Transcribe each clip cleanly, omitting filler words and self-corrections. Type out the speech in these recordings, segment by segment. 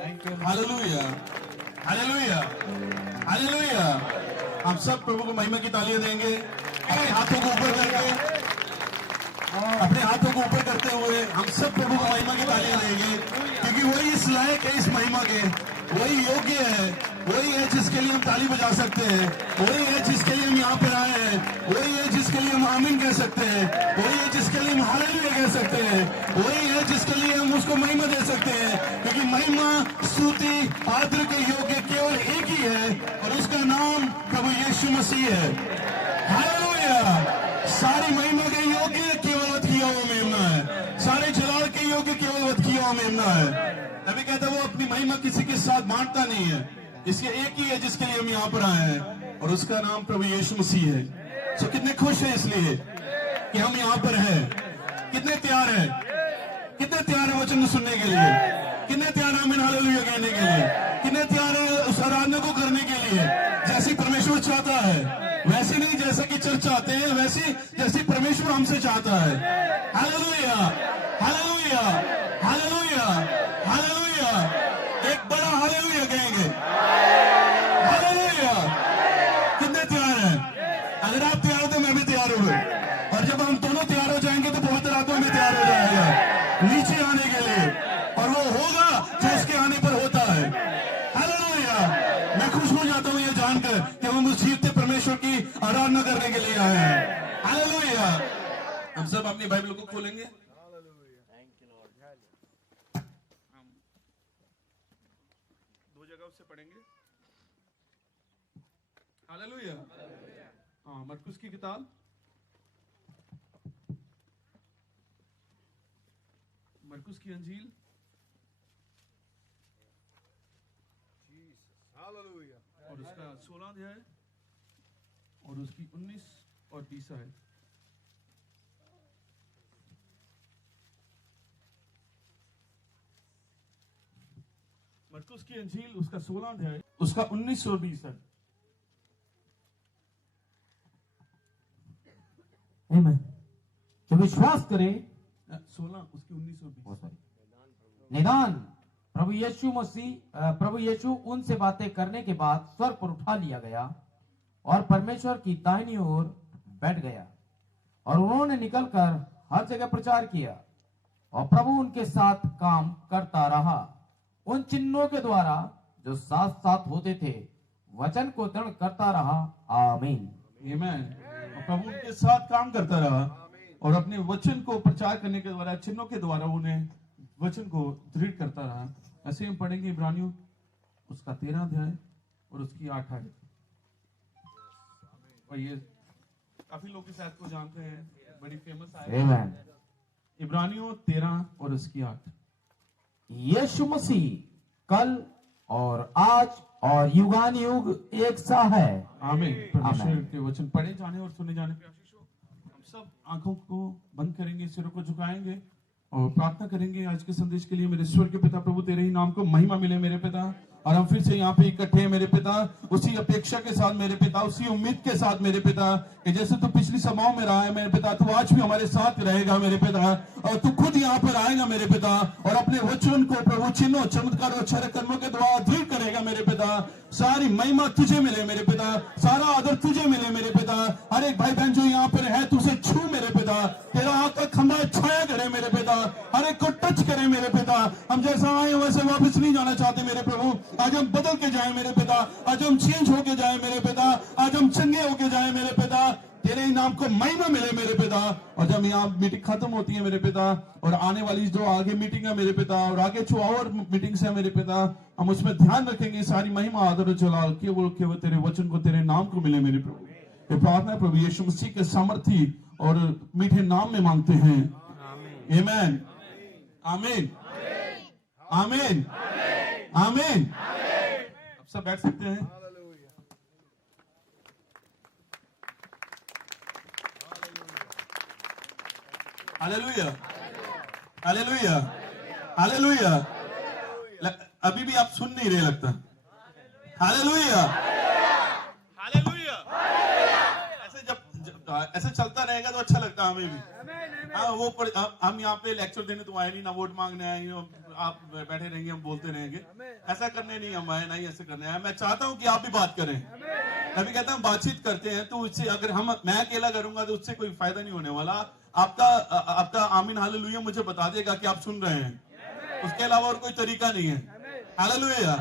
Hallelujah, hallelujah, hallelujah. हम सब प्रभु को महिमा की तालियां देंगे अपने हाथों को ऊपर करके, अपने हाथों को ऊपर करते हुए हम सब प्रभु को महिमा की तालियां देंगे, क्योंकि वही इस लायक है, इस महिमा के वही योग्य है, वही है जिसके लिए हम ताली बजा सकते हैं, वही है जिसके लिए हम यहाँ पर आए हैं, वही है जिसके लिए हम आमीन कह सकते हैं, वही है जिसके लिए हम हालेलुया कह सकते हैं, वही है जिसके लिए हम उसको महिमा दे सकते हैं, क्योंकि महिमा स्तुति आदर के योग्य केवल एक ही है और उसका नाम प्रभु यीशु मसीह है। हालेलुया। सारी महिमा के योग्य केवल वध किया हुआ मेमना है, सारे जलाल के योग्य केवल वध किया हुआ मेमना है। अभी कहता है वो अपनी महिमा किसी के साथ बांटता नहीं है, इसके एक ही है जिसके लिए हम यहाँ पर आए हैं और उसका नाम प्रभु यीशु मसीह है। सो कितने खुश हैं इसलिए कि हम यहाँ पर हैं, कितने तैयार हैं, कितने तैयार हैं वचन सुनने के लिए, कितने तैयार हैं आमीन हालेलुया कहने के लिए, कितने तैयार हैं उस आराधना को करने के लिए जैसी परमेश्वर चाहता है, वैसे नहीं जैसा कि चर्च चाहते हैं, वैसी जैसी परमेश्वर हमसे चाहता है। Hallelujah, hallelujah, hallelujah, hallelujah. एक बड़ा हालेलुया कहेंगे। हालेलुया। कितने तैयार हैं? अगर आप तैयार हो तो मैं भी तैयार हूँ, और जब हम दोनों तैयार हो जाएंगे तो पवित्र आत्मा भी तैयार हो जाएगा नीचे आने के लिए, और वो होगा जो उसके आने पर होता है। हालेलुया। मैं खुश हो जाता हूँ ये जानकर कि हम उस जीवते परमेश्वर की आराधना करने के लिए आए हैं। हालेलुया। हम सब अपनी बाइबल को खोलेंगे, दो जगह उससे पढ़ेंगे। हालेलुया। हाँ, मरकुस की किताब, मरकुस की अंजील, और उसका 16 अध्याय और उसकी 19 और 20 है। मरकुस की अंजील उसका 16 अध्याय उसका 19 और 20 है। जो विश्वास करे 16 उसकी 19 और 20। निदान प्रभु यीशु उनसे बातें करने के बाद स्वर्ग पर उठा लिया गया और परमेश्वर की दाहिनी ओर बैठ गया, और उन्होंने निकलकर हर जगह प्रचार किया और प्रभु उनके साथ काम करता रहा उन चिन्हों के द्वारा जो साथ साथ होते थे, वचन को दृढ़ करता रहा। आमीन, आमीन। प्रभु उनके साथ काम करता रहा और अपने वचन को प्रचार करने के द्वारा, चिन्हों के द्वारा उन्हें वचन को दृढ़ करता रहा। ऐसे हम पढ़ेंगे इब्रानियों उसका 13 अध्याय और उसकी 8 आयत। और ये काफी लोग इस आयत को जानते हैं, बड़ी फेमस आयत। इब्रानियों 13 और उसकी 8। यीशु मसीह कल और आज और युगान युग एक सा है। आमीन। परमेश्वर के वचन पढ़े जाने और सुने जाने पे आशीष हो। हम सब आंखों को बंद करेंगे, सिरों को झुकाएंगे और प्रार्थना करेंगे आज के संदेश के लिए। मेरे ईश्वर के पिता प्रभु, तेरे ही नाम को महिमा मिले मेरे पिता, और हम फिर से यहाँ पे इकट्ठे हैं मेरे पिता, उसी अपेक्षा के साथ मेरे पिता, उसी उम्मीद के साथ मेरे पिता, कि जैसे तू पिछली सभाओं में रहा है मेरे पिता, तू आज भी हमारे साथ रहेगा मेरे पिता, और तू खुद यहाँ पर आएगा मेरे पिता, और अपने वचन को प्रभु चिन्हों चमत्कार और अक्षर कर्मों के द्वारा दृढ़ करेगा मेरे पिता। सारी महिमा तुझे मिले मेरे पिता, सारा आदर तुझे मिले मेरे पिता। हर एक भाई बहन जो यहाँ पर है तुझे छू मेरे पिता, तेरा आंख का खंभा छाया करे मेरे पिता, हर एक को टच करे मेरे पिता। हम जैसा आए वैसे वापस नहीं जाना चाहते मेरे प्रभु, आज हम बदल के जाए मेरे पिता, आज हम चेंज होके जाए मेरे पिता, आज हम चंगे होके जाए मेरे पिता, तेरे ही नाम को महिमा मिले मेरे पिता। और जब यहाँ मीटिंग खत्म होती है मेरे पिता, और आने वाली जो आगे मीटिंग है मेरे पिता, और आगे जो और मीटिंग्स है मेरे पिता, हम उसमें ध्यान रखेंगे सारी महिमा आदर और जलाल केवल तेरे वचन को, तेरे नाम को मिले मेरे प्रभु। ये प्रार्थना प्रभु यीशु मसीह के सामर्थी और मीठे नाम में मांगते हैं। आमीन, आमीन, आमीन, आमीन। अब सब बैठ सकते हैं। Hallelujah, hallelujah, hallelujah. अभी भी आप सुन नहीं रहे लगता। Hallelujah, hallelujah. ऐसे जब ऐसे चलता रहेगा तो अच्छा लगता है हमें भी। हाँ हम यहाँ पे लेक्चर देने तो आए नहीं, ना वोट मांगने आए, आप बैठे रहेंगे हम बोलते रहेंगे, ऐसा करने नहीं हम आए, नहीं ऐसे करने आए। मैं चाहता हूँ कि आप भी बात करें। मैं भी कहता हूँ बातचीत करते हैं, तो उससे अगर मैं अकेला करूंगा तो उससे कोई फायदा नहीं होने वाला। आपका आमीन हालेलुया मुझे बता देगा कि आप सुन रहे हैं, उसके अलावा और कोई तरीका नहीं है। हालेलुया।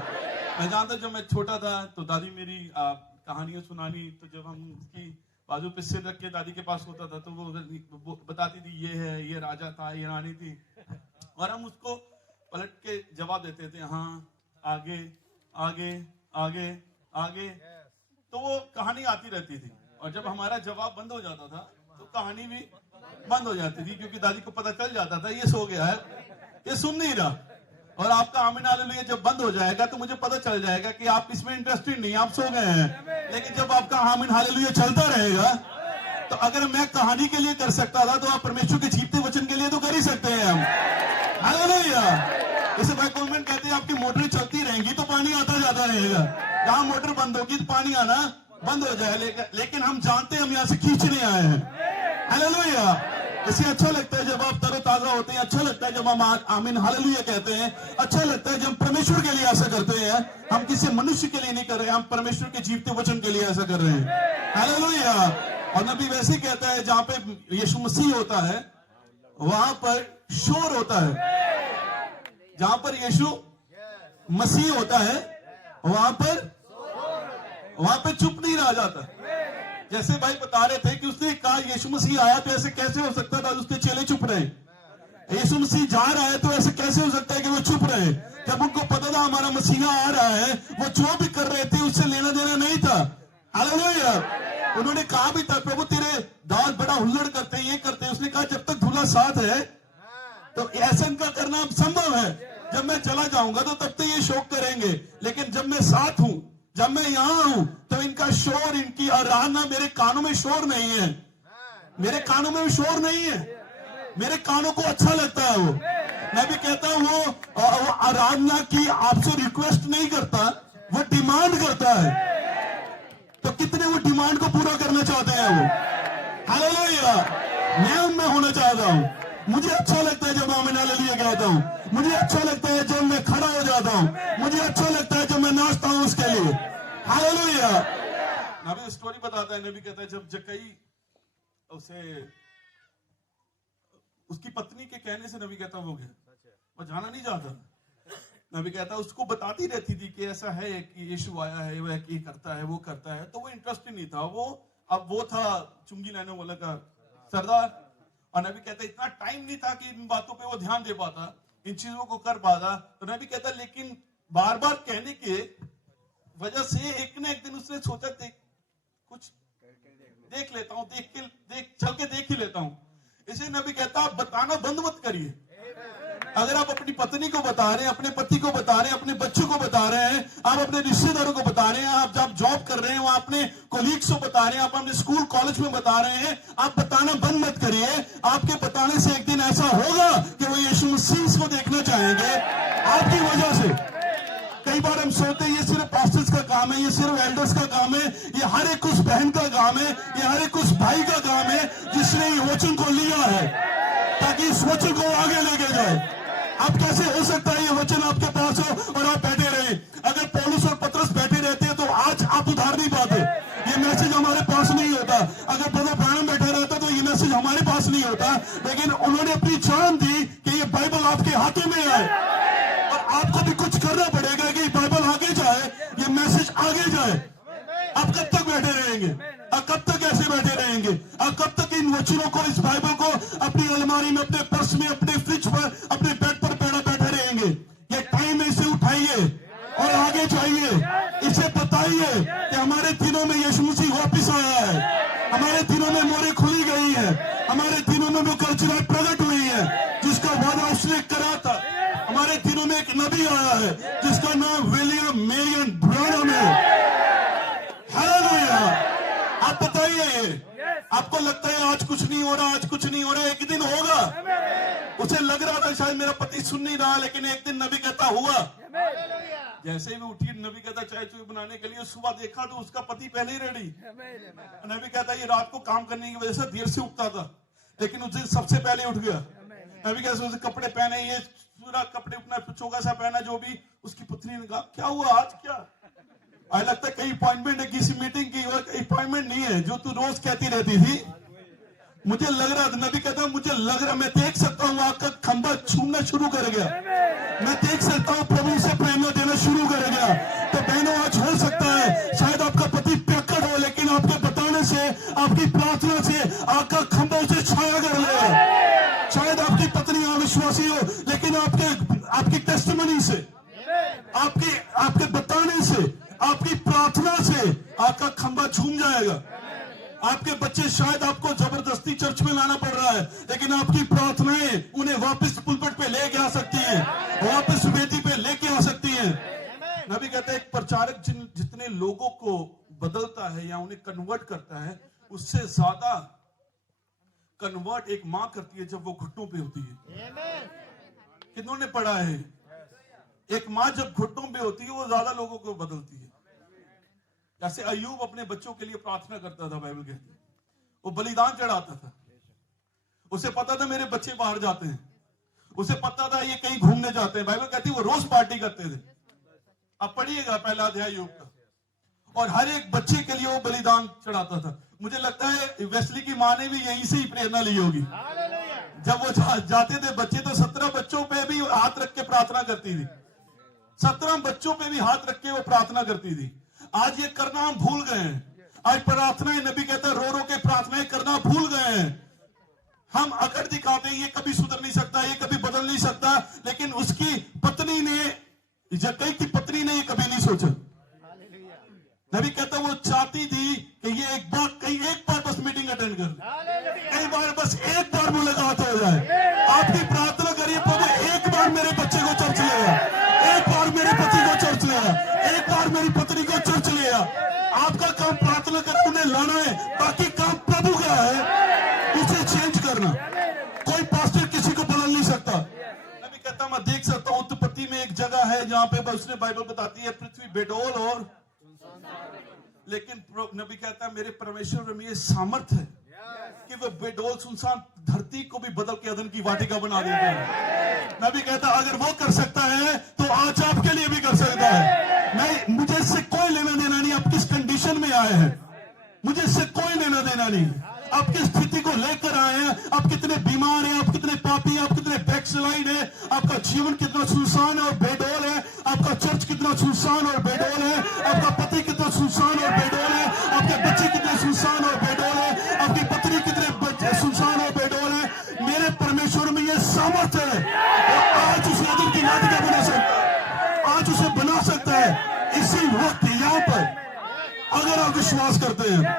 मैं जानता जब मैं छोटा था तो दादी मेरी कहानियां सुनानी, तो जब हम उसकी बाजू पे सिर रख के दादी के पास होता था तो वो बताती थी ये है, ये राजा था, ये रानी थी, और हम उसको पलट के जवाब देते थे, हाँ आगे आगे आगे आगे। तो वो कहानी आती रहती थी, और जब हमारा जवाब बंद हो जाता था तो कहानी भी बंद हो जाती थी, क्योंकि दादी को पता चल जाता था ये सो गया है, ये सुन नहीं रहा। और आपका आमीन हालेलुया जब बंद हो जाएगा तो मुझे पता चल जाएगा कि आप इसमें इंटरेस्टेड नहीं, आप सो गए हैं। लेकिन जब आपका आमीन हालेलुया चलता रहेगा, तो अगर मैं कहानी के लिए कर सकता था तो आप परमेश्वर के जीवते वचन के लिए तो कर ही सकते हैं हम। हालेलुया। जैसे भाई कॉन्वेंट कहते हैं आपकी मोटर चलती रहेंगी तो पानी आता जाता रहेगा, जहां मोटर बंद होगी तो पानी आना बंद हो जाए। लेकिन हम जानते हैं हम यहाँ से खींचने आए हैं। हालेलुया। इसे अच्छा लगता है जब आप तरोताजा होते हैं, अच्छा लगता है जब हम आमीन हालेलुया कहते हैं, अच्छा लगता है जब परमेश्वर के लिए ऐसा करते हैं। हम किसी मनुष्य के लिए नहीं कर रहे, हम परमेश्वर के जीवते वचन के लिए ऐसा कर रहे हैं। हालेलुया। और नबी वैसे ही कहता है जहां पे यीशु मसीह होता है वहां पर शोर होता है, जहां पर यीशु मसीह होता है वहां पर चुप नहीं रहा जाता। जैसे भाई बता रहे थे कि उसने कहा यीशु मसीह आया तो ऐसे कैसे हो सकता था उसके चेले चुप रहे, यीशु मसीह जा रहा है तो ऐसे कैसे हो सकता है कि वो चुप रहे, जब उनको पता था हमारा मसीहा आ रहा है। वो जो भी कर रहे थे उससे लेना देना नहीं था। हालेलुया। उन्होंने कहा भी था प्रभु तेरे दास बड़ा हुल्लड़ करते हैं, ये करते हैं। उसने कहा जब तक दूल्हा साथ है तो ऐसा इनका करना संभव है, जब मैं चला जाऊंगा तो तब तक ये शोक करेंगे, लेकिन जब मैं साथ हूं, जब मैं यहां हूं, तो इनका शोर, इनकी आराधना मेरे कानों में शोर नहीं है, मेरे कानों में भी शोर नहीं है, मेरे कानों को अच्छा लगता है। वो मैं भी कहता हूं वो आराधना की आपसे रिक्वेस्ट नहीं करता, वो डिमांड करता है। तो कितने वो डिमांड को पूरा करना चाहते हैं वो। हालेलुया। मैं उनमें होना चाहता हूं। मुझे अच्छा लगता है जब आमीन हालेलुया कहता हूं, मुझे अच्छा लगता है जब मैं खड़ा हो जाता हूं, मुझे अच्छा लगता है जब मैं नाचता हूं उसके लिए। हालेलुया। नबी स्टोरी बताता है, नबी कहता है जब जक्कई उसे उसकी पत्नी के कहने से नबी कहता वो गया, वो जाना नहीं चाहता। नबी कहता उसको बताती रहती थी कि ऐसा है कि यीशु आया है, वह ये करता है, वो करता है, तो वो इंटरेस्ट ही नहीं था। अब वो था चुंगी लेने वाला का सरदार। और नबी कहता इतना टाइम नहीं था कि इन बातों पे वो ध्यान दे पाता, इन चीजों को कर पाता। तो नबी कहता लेकिन बार बार कहने के वजह से एक न एक दिन उसने सोचा कुछ देख लेता हूं, चल के देख ही लेता हूं। इसे नबी कहता आप बताना बंद मत करिए। अगर आप अपनी पत्नी को बता रहे हैं, अपने पति को बता रहे हैं, अपने बच्चों को बता रहे हैं, आप अपने रिश्तेदारों को बता रहे हैं, आप जब जॉब कर रहे हैं वहां अपने कोलीग्स को बता रहे हैं, आप अपने स्कूल कॉलेज में बता रहे हैं, आप बताना बंद मत करिए। आपके बताने से एक दिन ऐसा होगा कि वो यीशु मसीह को देखना चाहेंगे आपकी वजह से। कई बार हम सोचते हैं ये सिर्फ पास्टर्स का काम है, ये सिर्फ एल्डर्स का काम है, ये हर एक उस बहन का काम है, ये हर एक उस भाई का काम है जिसने ये वचन को लिया है, ताकि इस वचन को आगे लेके जाए। अब कैसे हो सकता है ये वचन आपके पास हो और आप बैठे रहे? अगर पौलुस और पतरस बैठे रहते हैं तो आज आप उधार नहीं पाते, ये मैसेज हमारे पास नहीं होता। अगर ब्रदर ब्रायन बैठा रहता तो ये मैसेज हमारे पास नहीं होता। लेकिन उन्होंने अपनी जान दी कि ये बाइबल आपके हाथों में आए, और आपको भी कुछ करना पड़ेगा कि बाइबल आगे जाए, ये मैसेज आगे जाए। आप कब तक बैठे रहेंगे? आप कब तक ऐसे बैठे रहेंगे? आप कब तक इन वचनों को, इस बाइबल को अपनी अलमारी में, अपने पर्स में, अपने फ्रिज पर, अपने बेड पर बैठे रहेंगे? ये टाइम है, इसे उठाइए और आगे जाइए। इसे बताइए कि हमारे दिनों में यीशु मसीह वापिस आया है, हमारे दिनों में मोहरें खुली गई है, हमारे दिनों में वो कल्चर प्रकट हुई है जिसका वादा उसने करा था। हमारे दिनों में एक नबी आया है जिसका नाम विलियम मेरियन ब्रानम है। हालेलुया। आप बताइए, आपको लगता है आज कुछ नहीं हो रहा, आज कुछ नहीं हो रहा, एक दिन होगा। उसे लग रहा था शायद मेरा पति सुन नहीं रहा, लेकिन एक दिन नबी कहता हुआ। जैसे ही वो उठी, नबी कहता चाय चुई बनाने के लिए, सुबह देखा तो उसका पति पहले ही रेडी। नबी कहता ये रात को काम करने की वजह से देर से उठता था, लेकिन उस दिन सबसे पहले उठ गया। नबी कहते उसे कपड़े पहने, ये पूरा कपड़े अपना चोगा सा पहना, जो भी। उसकी पत्नी ने कहा क्या हुआ आज, क्या आज लगता है कहीं अपॉइंटमेंट है किसी मीटिंग की, और अपॉइंटमेंट नहीं है जो तू रोज कहती रहती थी। मुझे लग रहा, नबी कहता मुझे लग रहा, मैं देख सकता हूँ आपका खंबा छूना शुरू कर गया, मैं देख सकता हूँ प्रभु से प्रेरणा देना शुरू कर गया। तो बहनों आज हो सकता है शायद आपका पति प्रकट हो, लेकिन आपके बताने से, आपकी प्रार्थना से आपका खंबा उसे छाया कर ले। शायद आपकी पत्नी अविश्वासी हो, लेकिन आपकी टेस्टिमनी से, आपके बताने से, आपकी प्रार्थना से आपका खंबा झूम जाएगा। आपके बच्चे शायद आपको जबरदस्ती चर्च में लाना पड़ रहा है, लेकिन आपकी प्रार्थनाएं उन्हें वापस पुलपट पे लेके आ सकती है, वापस वेदी पे लेके आ सकती है। नबी कहते हैं एक प्रचारक जितने लोगों को बदलता है या उन्हें कन्वर्ट करता है, उससे ज्यादा कन्वर्ट एक मां करती है जब वो घुटनों पे होती है। कितनों ने पढ़ा है, एक मां जब घुटनों पे होती है वो ज्यादा लोगों को बदलती है। जैसे अय्यूब अपने बच्चों के लिए प्रार्थना करता था, बाइबल कहती है वो बलिदान चढ़ाता था। उसे पता था मेरे बच्चे बाहर जाते हैं, उसे पता था ये कहीं घूमने जाते हैं। बाइबल कहती है वो रोज पार्टी करते थे। अब पढ़िएगा पहला अध्याय अय्यूब का, और हर एक बच्चे के लिए वो बलिदान चढ़ाता था। मुझे लगता है वेस्ली की माँ ने भी यहीं से ही प्रेरणा ली होगी। जब वो जाते थे बच्चे, तो 17 बच्चों पे भी हाथ रख के प्रार्थना करती थी, 17 बच्चों पे भी हाथ रख के वो प्रार्थना करती थी। आज ये करना हम भूल गए हैं। आज प्रार्थनाएं, नबी कहता है रो रो के प्रार्थनाएं करना भूल गए हैं। हम अकड़ दिखाते हैं ये कभी सुधर नहीं सकता, ये कभी बदल नहीं सकता, लेकिन उसकी पत्नी ने, जक्कई की पत्नी ने ये कभी नहीं सोचा। नबी कहता वो चाहती थी कि ये एक बार बस मीटिंग अटेंड कर ले, एक बार बस एक बार मुलाकात हो जाए। आपकी प्रार्थना करिए प्रभु एक बार मेरे बच्चे को चर्च ले आ, एक बार मेरे पति को चर्च ले आ, एक बार मेरी पत्नी को चर्च ले आ। आपका काम प्रार्थना कर उन्हें लाना है, बाकी काम प्रभु का है, उसे चेंज करना। कोई पास्टर किसी को बदल नहीं सकता। नबी कहता मैं देख सकता हूं उत्पत्ति में एक जगह है जहां पे उसने बाइबल बताती है पृथ्वी बेडोल और, लेकिन नबी कहता है मेरे परमेश्वर में ये सामर्थ है कि वो बेडोल सुनसान धरती को भी बदल के अदन की वाटिका बना देते हैं। नबी कहता अगर वो कर सकता है तो आज आपके लिए भी कर सकता है। नहीं, मुझे इससे कोई लेना देना नहीं आप किस कंडीशन में आए हैं, मुझे इससे कोई लेना देना नहीं। आप किस स्थिति को लेकर आए हैं, आप कितने बीमार हैं, आप कितने पापी हैं, आप कितने बैकस्लाइड हैं, आपका जीवन कितना सुनसान और बेडोल है, आपका चर्च कितना सुनसान और बेडोल है, आपका पति कितना सुनसान और बेडोल है, आपके बच्चे कितने सुनसान और बेडोल है, आपकी पत्नी कितने सुनसान और बेडोल है। मेरे परमेश्वर में यह सामर्थ्य है, और आज उस अदन की वाटिका बना सकता है, आज उसे बना सकता है इसी वक्त यहाँ पर। अगर आप विश्वास करते हैं,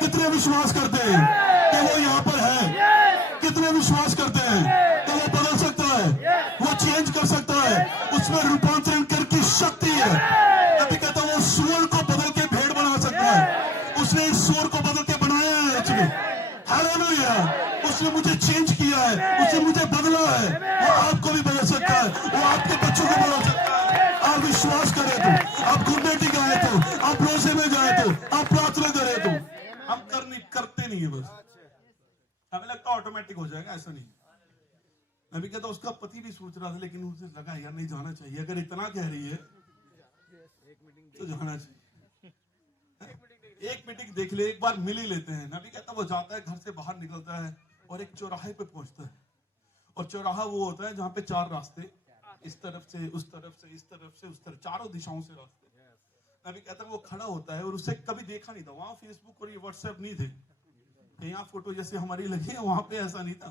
कितने विश्वास करते हैं कि वो यहाँ पर है, कितने विश्वास करते हैं कि वो बदल सकता है, वो चेंज कर सकता है, उसमें रूपांतरण करने की शक्ति है। अभी कहता वो सूअर को बदल के भेड़ बना सकता है, उसने इस सूअर को बदल के बनाया है एक्चुअली। हालेलुया, उसने मुझे चेंज किया है, उसने मुझे बदला है, वो आपको भी बदल सकता है, वो आपके बच्चों को बदल सकता है। आप विश्वास करें तो, आप घुटने टिकाए तो, आप रोजे में जाए तो, आप प्रार्थना करें तो। हम करते नहीं है, बस हमें लगता ऑटोमेटिक हो जाएगा, ऐसा नहीं। नबी कहता उसका पति भी सोच रहा था, लेकिन उसे लगा यार नहीं जाना चाहिए, अगर इतना कह रही है तो जाना चाहिए। एक मीटिंग देख ले, एक बार मिल ही लेते हैं। नबी कहता वो जाता है, घर से बाहर निकलता है और एक चौराहे पे पहुंचता है, और चौराहा वो होता है जहां पे 4 रास्ते, इस तरफ से उस तरफ से इस तरफ से उस तरफ, चारों दिशाओं से रास्ते। नबी कहता है वो खड़ा होता है, और उसे कभी देखा नहीं था, वहां फेसबुक और ये व्हाट्सएप नहीं थे, यहाँ फोटो जैसे हमारी लगी है, वहां पे ऐसा नहीं था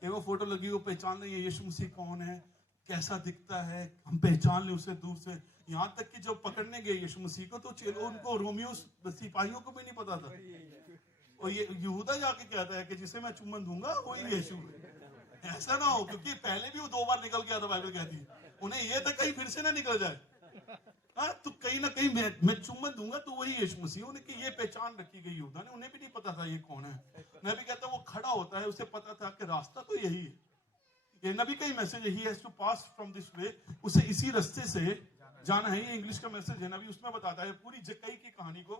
कि वो फोटो लगी, वो पहचान नहीं है यीशु मसीह कौन है, कैसा दिखता है, हम पहचान ले उसे दूर से। यहाँ तक कि जब पकड़ने गए यीशु मसीह को, तो उनको रोमियो सिपाहियों को भी नहीं पता था। और ये यहूदा जाके कहता है कि जिसे मैं चुम्बन दूंगा वही यीशु है। ऐसा ना हो, क्योंकि पहले भी वो 2 बार निकल गया था, बाइबल कहती है। उन्हें ये था कहीं फिर से ना निकल जाए, हाँ तो कहीं ना कहीं मैं चुम्बन दूंगा तो वही यीशु मसीह। उन्हें कि ये पहचान रखी गई यहूदा ने, उन्हें भी नहीं पता था ये कौन है। नबी कहता वो खड़ा होता है, उसे पता था कि रास्ता तो यही है, ये नबी का ही मैसेज है, he has to pass from this way, उसे इसी रास्ते से जाना है, ये इंग्लिश का मैसेज है ना, अभी उसमें बताता है पूरी जक्कई की कहानी को,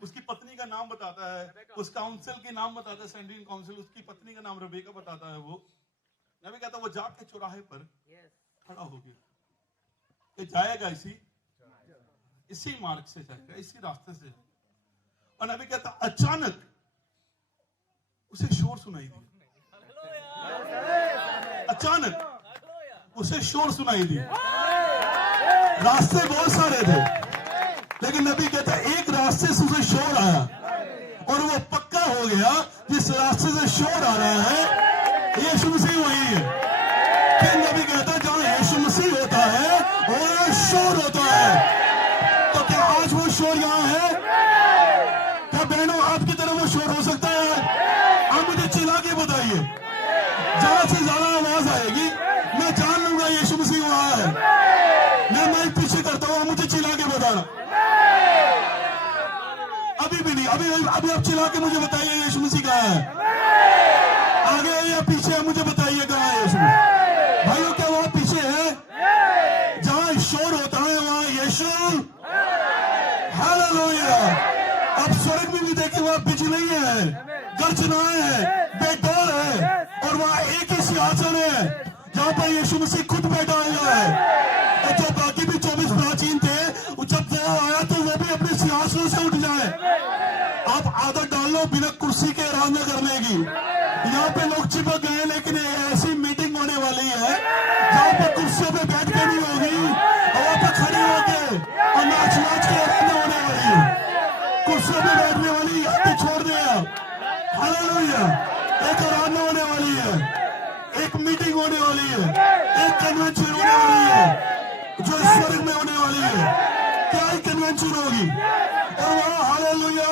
उसकी पत्नी का नाम बताता है, उस काउंसिल के नाम बताता है, सेंट्रियन काउंसिल, उसकी पत्नी का नाम रेबेका बताता है। वो नबी कहता है वो जाके चौराहे पर खड़ा हो गया, ये जाएगा इसी मार्ग से जाएगा, इसी रास्ते से। और नबी कहता अचानक उसे शोर सुनाई दिया, अचानक उसे शोर सुनाई दिया। रास्ते बहुत सारे थे, लेकिन नबी कहता एक रास्ते से उसे शोर आया और वो पक्का हो गया जिस रास्ते से शोर आ रहा है यीशु मसीह वही है। फिर नबी कहता जहां यीशु मसीह होता है और शोर होता है। तो क्या आज वो शोर यहाँ है? क्या बहनों आपकी तरफ वो शोर हो सकता है? आप मुझे चिल्ला के बताइए, ज्यादा से ज्यादा आवाज आएगी, मैं जान लूंगा यीशु मसीह वहां है। मैं माइक पीछे करता हूं, मुझे चिल्ला के बताना। अभी भी नहीं, अभी आप चिल्ला के मुझे बताइए यीशु मसीह कहाँ है? आगे है या पीछे है? मुझे बताइए कहाँ है यीशु? भाइयों क्या वहां पीछे है? जहां शोर होता है वहां यीशु। हालेलुया। अब स्वर्ग में भी देखिए वहां बिजली है, गर्जनाएं है, बेडौल है, और वहां एक ही सिंहासन है जहां पर यीशु मसीह खुद बैठा हुआ है। और जो बाकी भी 24 प्राचीन थे, जब वो आया तो वो भी अपने सिंहासनों से उठ जाए। आप आदत डाल लो बिना कुर्सी के आराधना करने की। यहाँ पे लोग चिपक गए, लेकिन ऐसी मीटिंग होने वाली है जहाँ पर कुर्सियों पे बैठ के नहीं होगी, वहां पे खड़े होके और नाच नाच के आराधना होने वाली है। कुर्सियों पे बैठने वाली यहाँ पे छोड़ दिया। हालेलुया। एक आराधना होने वाली है, एक मीटिंग होने वाली है, एक कन्वेंशन होने वाली है जो स्वर्ग में होने वाली है। क्या ही कन्वेंशन होगी, और वहां हालेलुया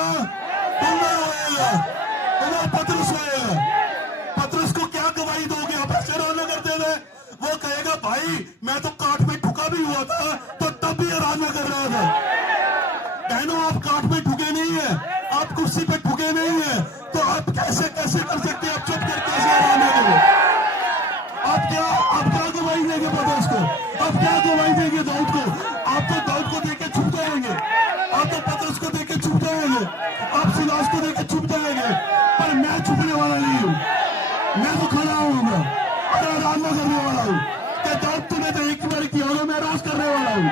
तुमने होएगा, तुम्हारा पतरस होएगा। पतरस को क्या गवाही दोगे? आप ऐसे आराधना करते थे, वो कहेगा भाई मैं तो काठ में ठुका भी हुआ था तो तब भी आराधना कर रहा था। बहनों आप काठ में ठुके नहीं है, आप कुर्सी पे ठुके नहीं है, तो आप कैसे कैसे कर सकते हैं? आप चुप कर कैसे आराधना करोगे? आप क्या गवाही देंगे पतरस को? आप क्या गवाही देंगे दाऊद को? आप तो दाऊद को देख के छुप जाएंगे, आप तो पतरस को देख के छुप जाएंगे, आप सिलास को देख के छुप जाएंगे, पर मैं छुपने वाला नहीं हूँ। मैं तो खड़ा हूँ और आराधना करने वाला हूँ। क्या दाऊद तूने तो एक बार किया और मैं रोज करने वाला हूँ।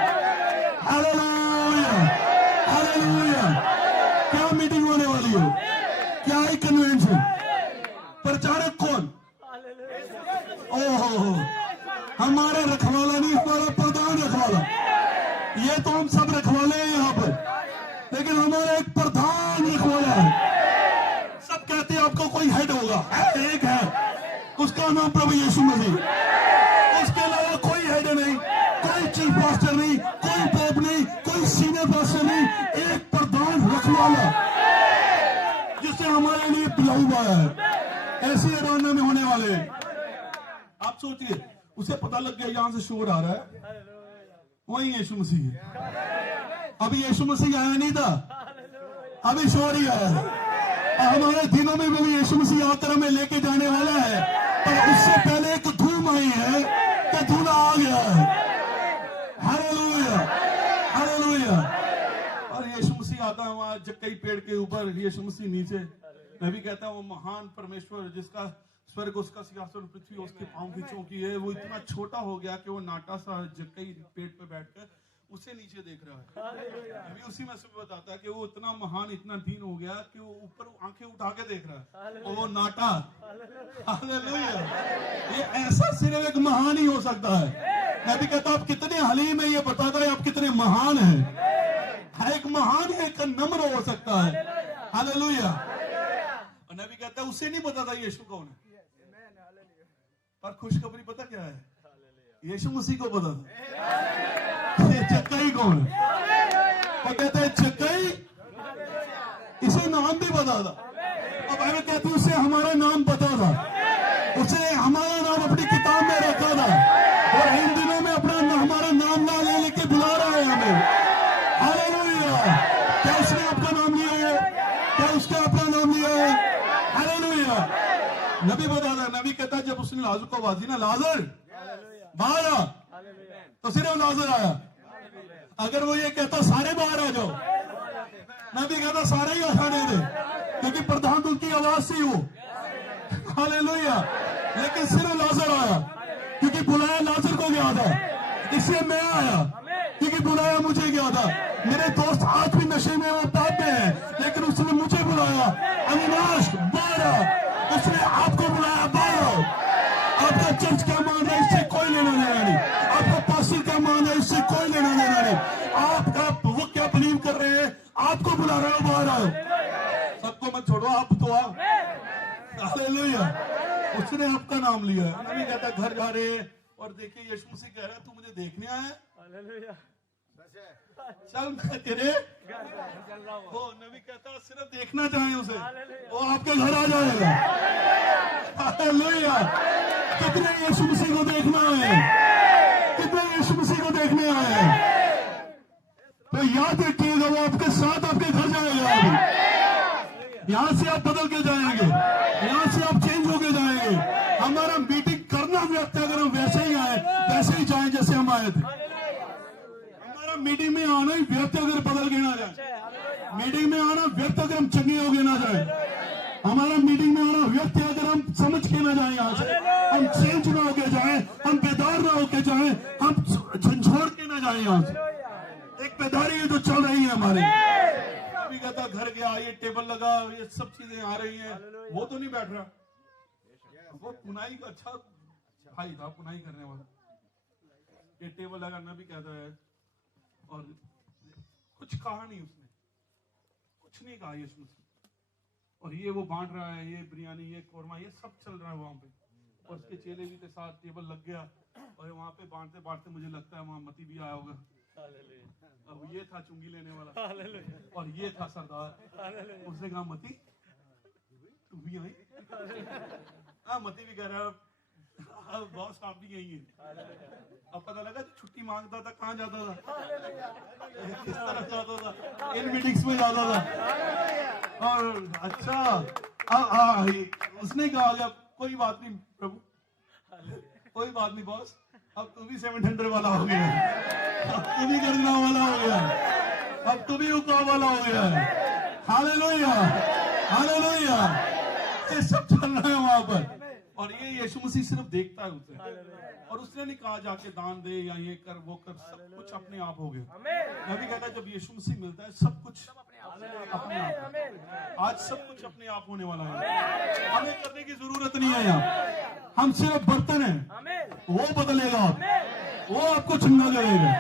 Hallelujah, hallelujah. क्या मीटिंग होने वाली है? क्या है कन्वेंशन? प्रचारक कौन? ओहो, हमारा रखवाला नहीं, हमारा प्रधान रखवाला। ये तो हम सब रखवाले हैं यहाँ पर, लेकिन हमारा एक प्रधान रखवाला है। सब कहते हैं आपको कोई हेड होगा, एक है, उसका नाम प्रभु यीशु मसीह। उसके अलावा कोई हेड नहीं, कोई चीफ पास्टर नहीं, कोई पोप नहीं, कोई सीनियर पास्टर नहीं, एक प्रधान रखवाला जिसे हमारे लिए बुलाया हुआ है। ऐसी आराधना में होने वाले हैं। आप सोचिए, उसे पता लग गया यहां से शोर आ रहा है, वही यीशु मसीह है। अभी यीशु मसीह आया नहीं था, अभी शोर ही आया है। हमारे दिनों में भी यीशु मसीह यात्रा में लेके जाने वाला है, पर उससे पहले एक धूम आई है कि धूला आ गया है। Hallelujah, hallelujah. और यीशु मसीह आता है वहां जक्कई पेड़ के ऊपर, यीशु मसीह नीचे। नबी कहता है वो महान परमेश्वर जिसका स्वर्ग उसका सिंहासन, पृथ्वी उसके पांव की चौकी है, वो इतना छोटा हो गया कि वो नाटा सा जक्कई पेड़ पे बैठकर उसे नीचे देख रहा है। अभी उसी में से बताता है कि वो इतना महान, इतना दीन हो गया कि वो ऊपर आंखें उठा के देख रहा है, और वो नाटा। हालेलुया। ये ऐसा सिर्फ एक महान ही हो सकता है। मैं भी कहता हूं आप कितने हलीम है, ये बताता है आप कितने महान हैं। एक महान है, एक नम्र हो सकता है। हालेलुया। और नबी कहता है उसे नहीं पता था यीशु कौन है, पर खुशखबरी पता क्या है? यीशु मसीह को पता था जक्कई कौन है। और कहते हैं जक्कई, इसे नाम भी पता था। अब बाइबल कहती है उसे हमारा नाम पता था, उसे हमारा नाम अपनी किताब में रखा था, और इन दिनों में अपना हमारा नाम ना ले लेके बुला रहा है हमें। हालेलुया। क्या उसने आपका नाम लिया है? क्या उसका अपना नाम लिया है? हालेलुया। नबी बताता, नबी कहता जब उसने लाजर को आवाज दी ना, लाजर बाहर आ, तो सिर्फ लाजर आया। अगर वो ये कहता सारे बाहर आ जाओ, मैं भी कहता सारे ही आने दे, क्योंकि प्रधान दूत की आवाज से वो, हालेलुया। लेकिन सिर्फ लाजर आया, क्योंकि बुलाया लाजर को गया था, इसलिए मैं आया, क्योंकि बुलाया मुझे गया था। मेरे दोस्त आज भी नशे में, वो पाप में है, लेकिन उसने मुझे बुलाया, अविनाश बाहर, उसने आपको बुलाया बाहर। आपका चर्च क्या मान रहा है इससे कोई लेना देना नहीं, आपका पास्टर क्या मान रहा है इससे कोई लेना देना नहीं, आपका वो क्या बिलीव कर रहे हैं, आपको बुला रहे हो बाहर आओ। सबको मत छोड़ो, आप तो आओ, हालेलुया। उसने आपका नाम लिया है। नबी कहता घर जा रहे हैं और देखिए यीशु मसीह कह रहा है तू मुझे देखने आया, चल मैं तेरे वो, नबी कहता सिर्फ देखना चाहे उसे, वो आपके घर आ जाएगा, हालेलुया। कितने यीशु मसीह को देखना है, कितने यीशु मसीह को देखने आए हैं, तो याद रखिएगा वो आपके साथ आपके घर जाएगा। अभी यहां से आप बदल के जाएंगे, यहां से आप चेंज होके जाएंगे। हमारा मीटिंग करना व्यर्थ है अगर हम वैसे ही आए, वैसे ही जाएं जैसे हम आए थे। हमारा मीटिंग में आना ही व्यर्थ अगर बदल के ना जाए, मीटिंग में आना व्यर्थ अगर हम चंगे होके ना जाए, हमारा मीटिंग में आना व्यर्थ है अगर हम समझ के ना जाए, यहाँ से हम चेंज ना होके जाए, हम बेदार ना होके जाए, हम झंझोड़ के ना जाए यहाँ से। एक बेदारी है जो चल रही है हमारे। अभी कहता घर गया, ये टेबल लगा, ये सब चीजें आ रही हैं, वो तो नहीं बैठ रहा, वो पुनाई का अच्छा भाई था, पुनाई करने वाला। ये टेबल लगा, नबी कहता है, और कुछ कहा नहीं उसने, कुछ नहीं कहा यीशु मसीह, और ये वो बांट रहा है, ये बिरयानी, ये कोरमा, ये सब चल रहा है वहां पे, और उसके चेले भी के साथ टेबल लग गया, और वहां पे बांटते बांटते मुझे लगता है वहां मती भी आया होगा। अब ये था चुंगी लेने वाला, और ये था सरदार। उसने कहा मती तू भी आई? हाँ, मती भी कह रहा है बॉस आप भी यही है। अब पता लगा जो छुट्टी मांगता था कहाँ जाता था, किस तरफ जाता था, इन मीटिंग्स में जाता था। और अच्छा उसने कहा कोई बात नहीं प्रभु, कोई बात नहीं बॉस, अब तू भी 700 वाला हो गया, अब तू भी गर्जना वाला हो गया, अब तू भी उका वाला हो गया। Hallelujah, hallelujah. ये सब चल रहा है वहां पर, और ये यीशु मसीह सिर्फ देखता है उसे, और उसने नहीं कहा जाके दान दे या ये कर वो कर, सब कुछ अपने आप हो गया। मैं भी कहता जब यीशु मसीह मिलता है सब कुछ अपने आप, आज सब कुछ अपने आप होने वाला है, हमें करने की जरूरत नहीं है। यहाँ हम सिर्फ बर्तन हैं, वो बदलेगा, वो आपको चंगा करेगा।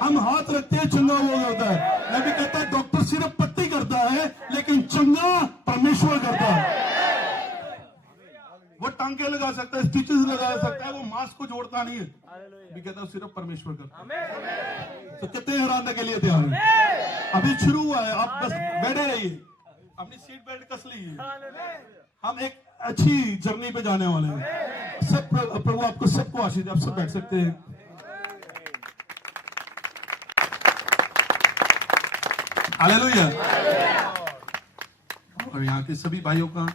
हम हाथ रखते हैं, चंगा वो करता है। मैं भी कहता है डॉक्टर सिर्फ पट्टी करता है, लेकिन चंगा परमेश्वर करता है। वो टांके लगा सकता है, स्टिचेस लगा सकता है, वो मांस को जोड़ता नहीं है, भी कहता है सिर्फ परमेश्वर करता है। तो कितने हैरान के लिए तैयार हैं? अभी शुरू हुआ है, आप बस बैठे रहिए, अपनी सीट बेल्ट कस लीजिए, हम एक अच्छी जर्नी पे जाने वाले हैं। सब प्रभु आपको सबको आशीष दे। आप सब बैठ सकते हैं। हालेलुया। और यहाँ के सभी भाइयों का,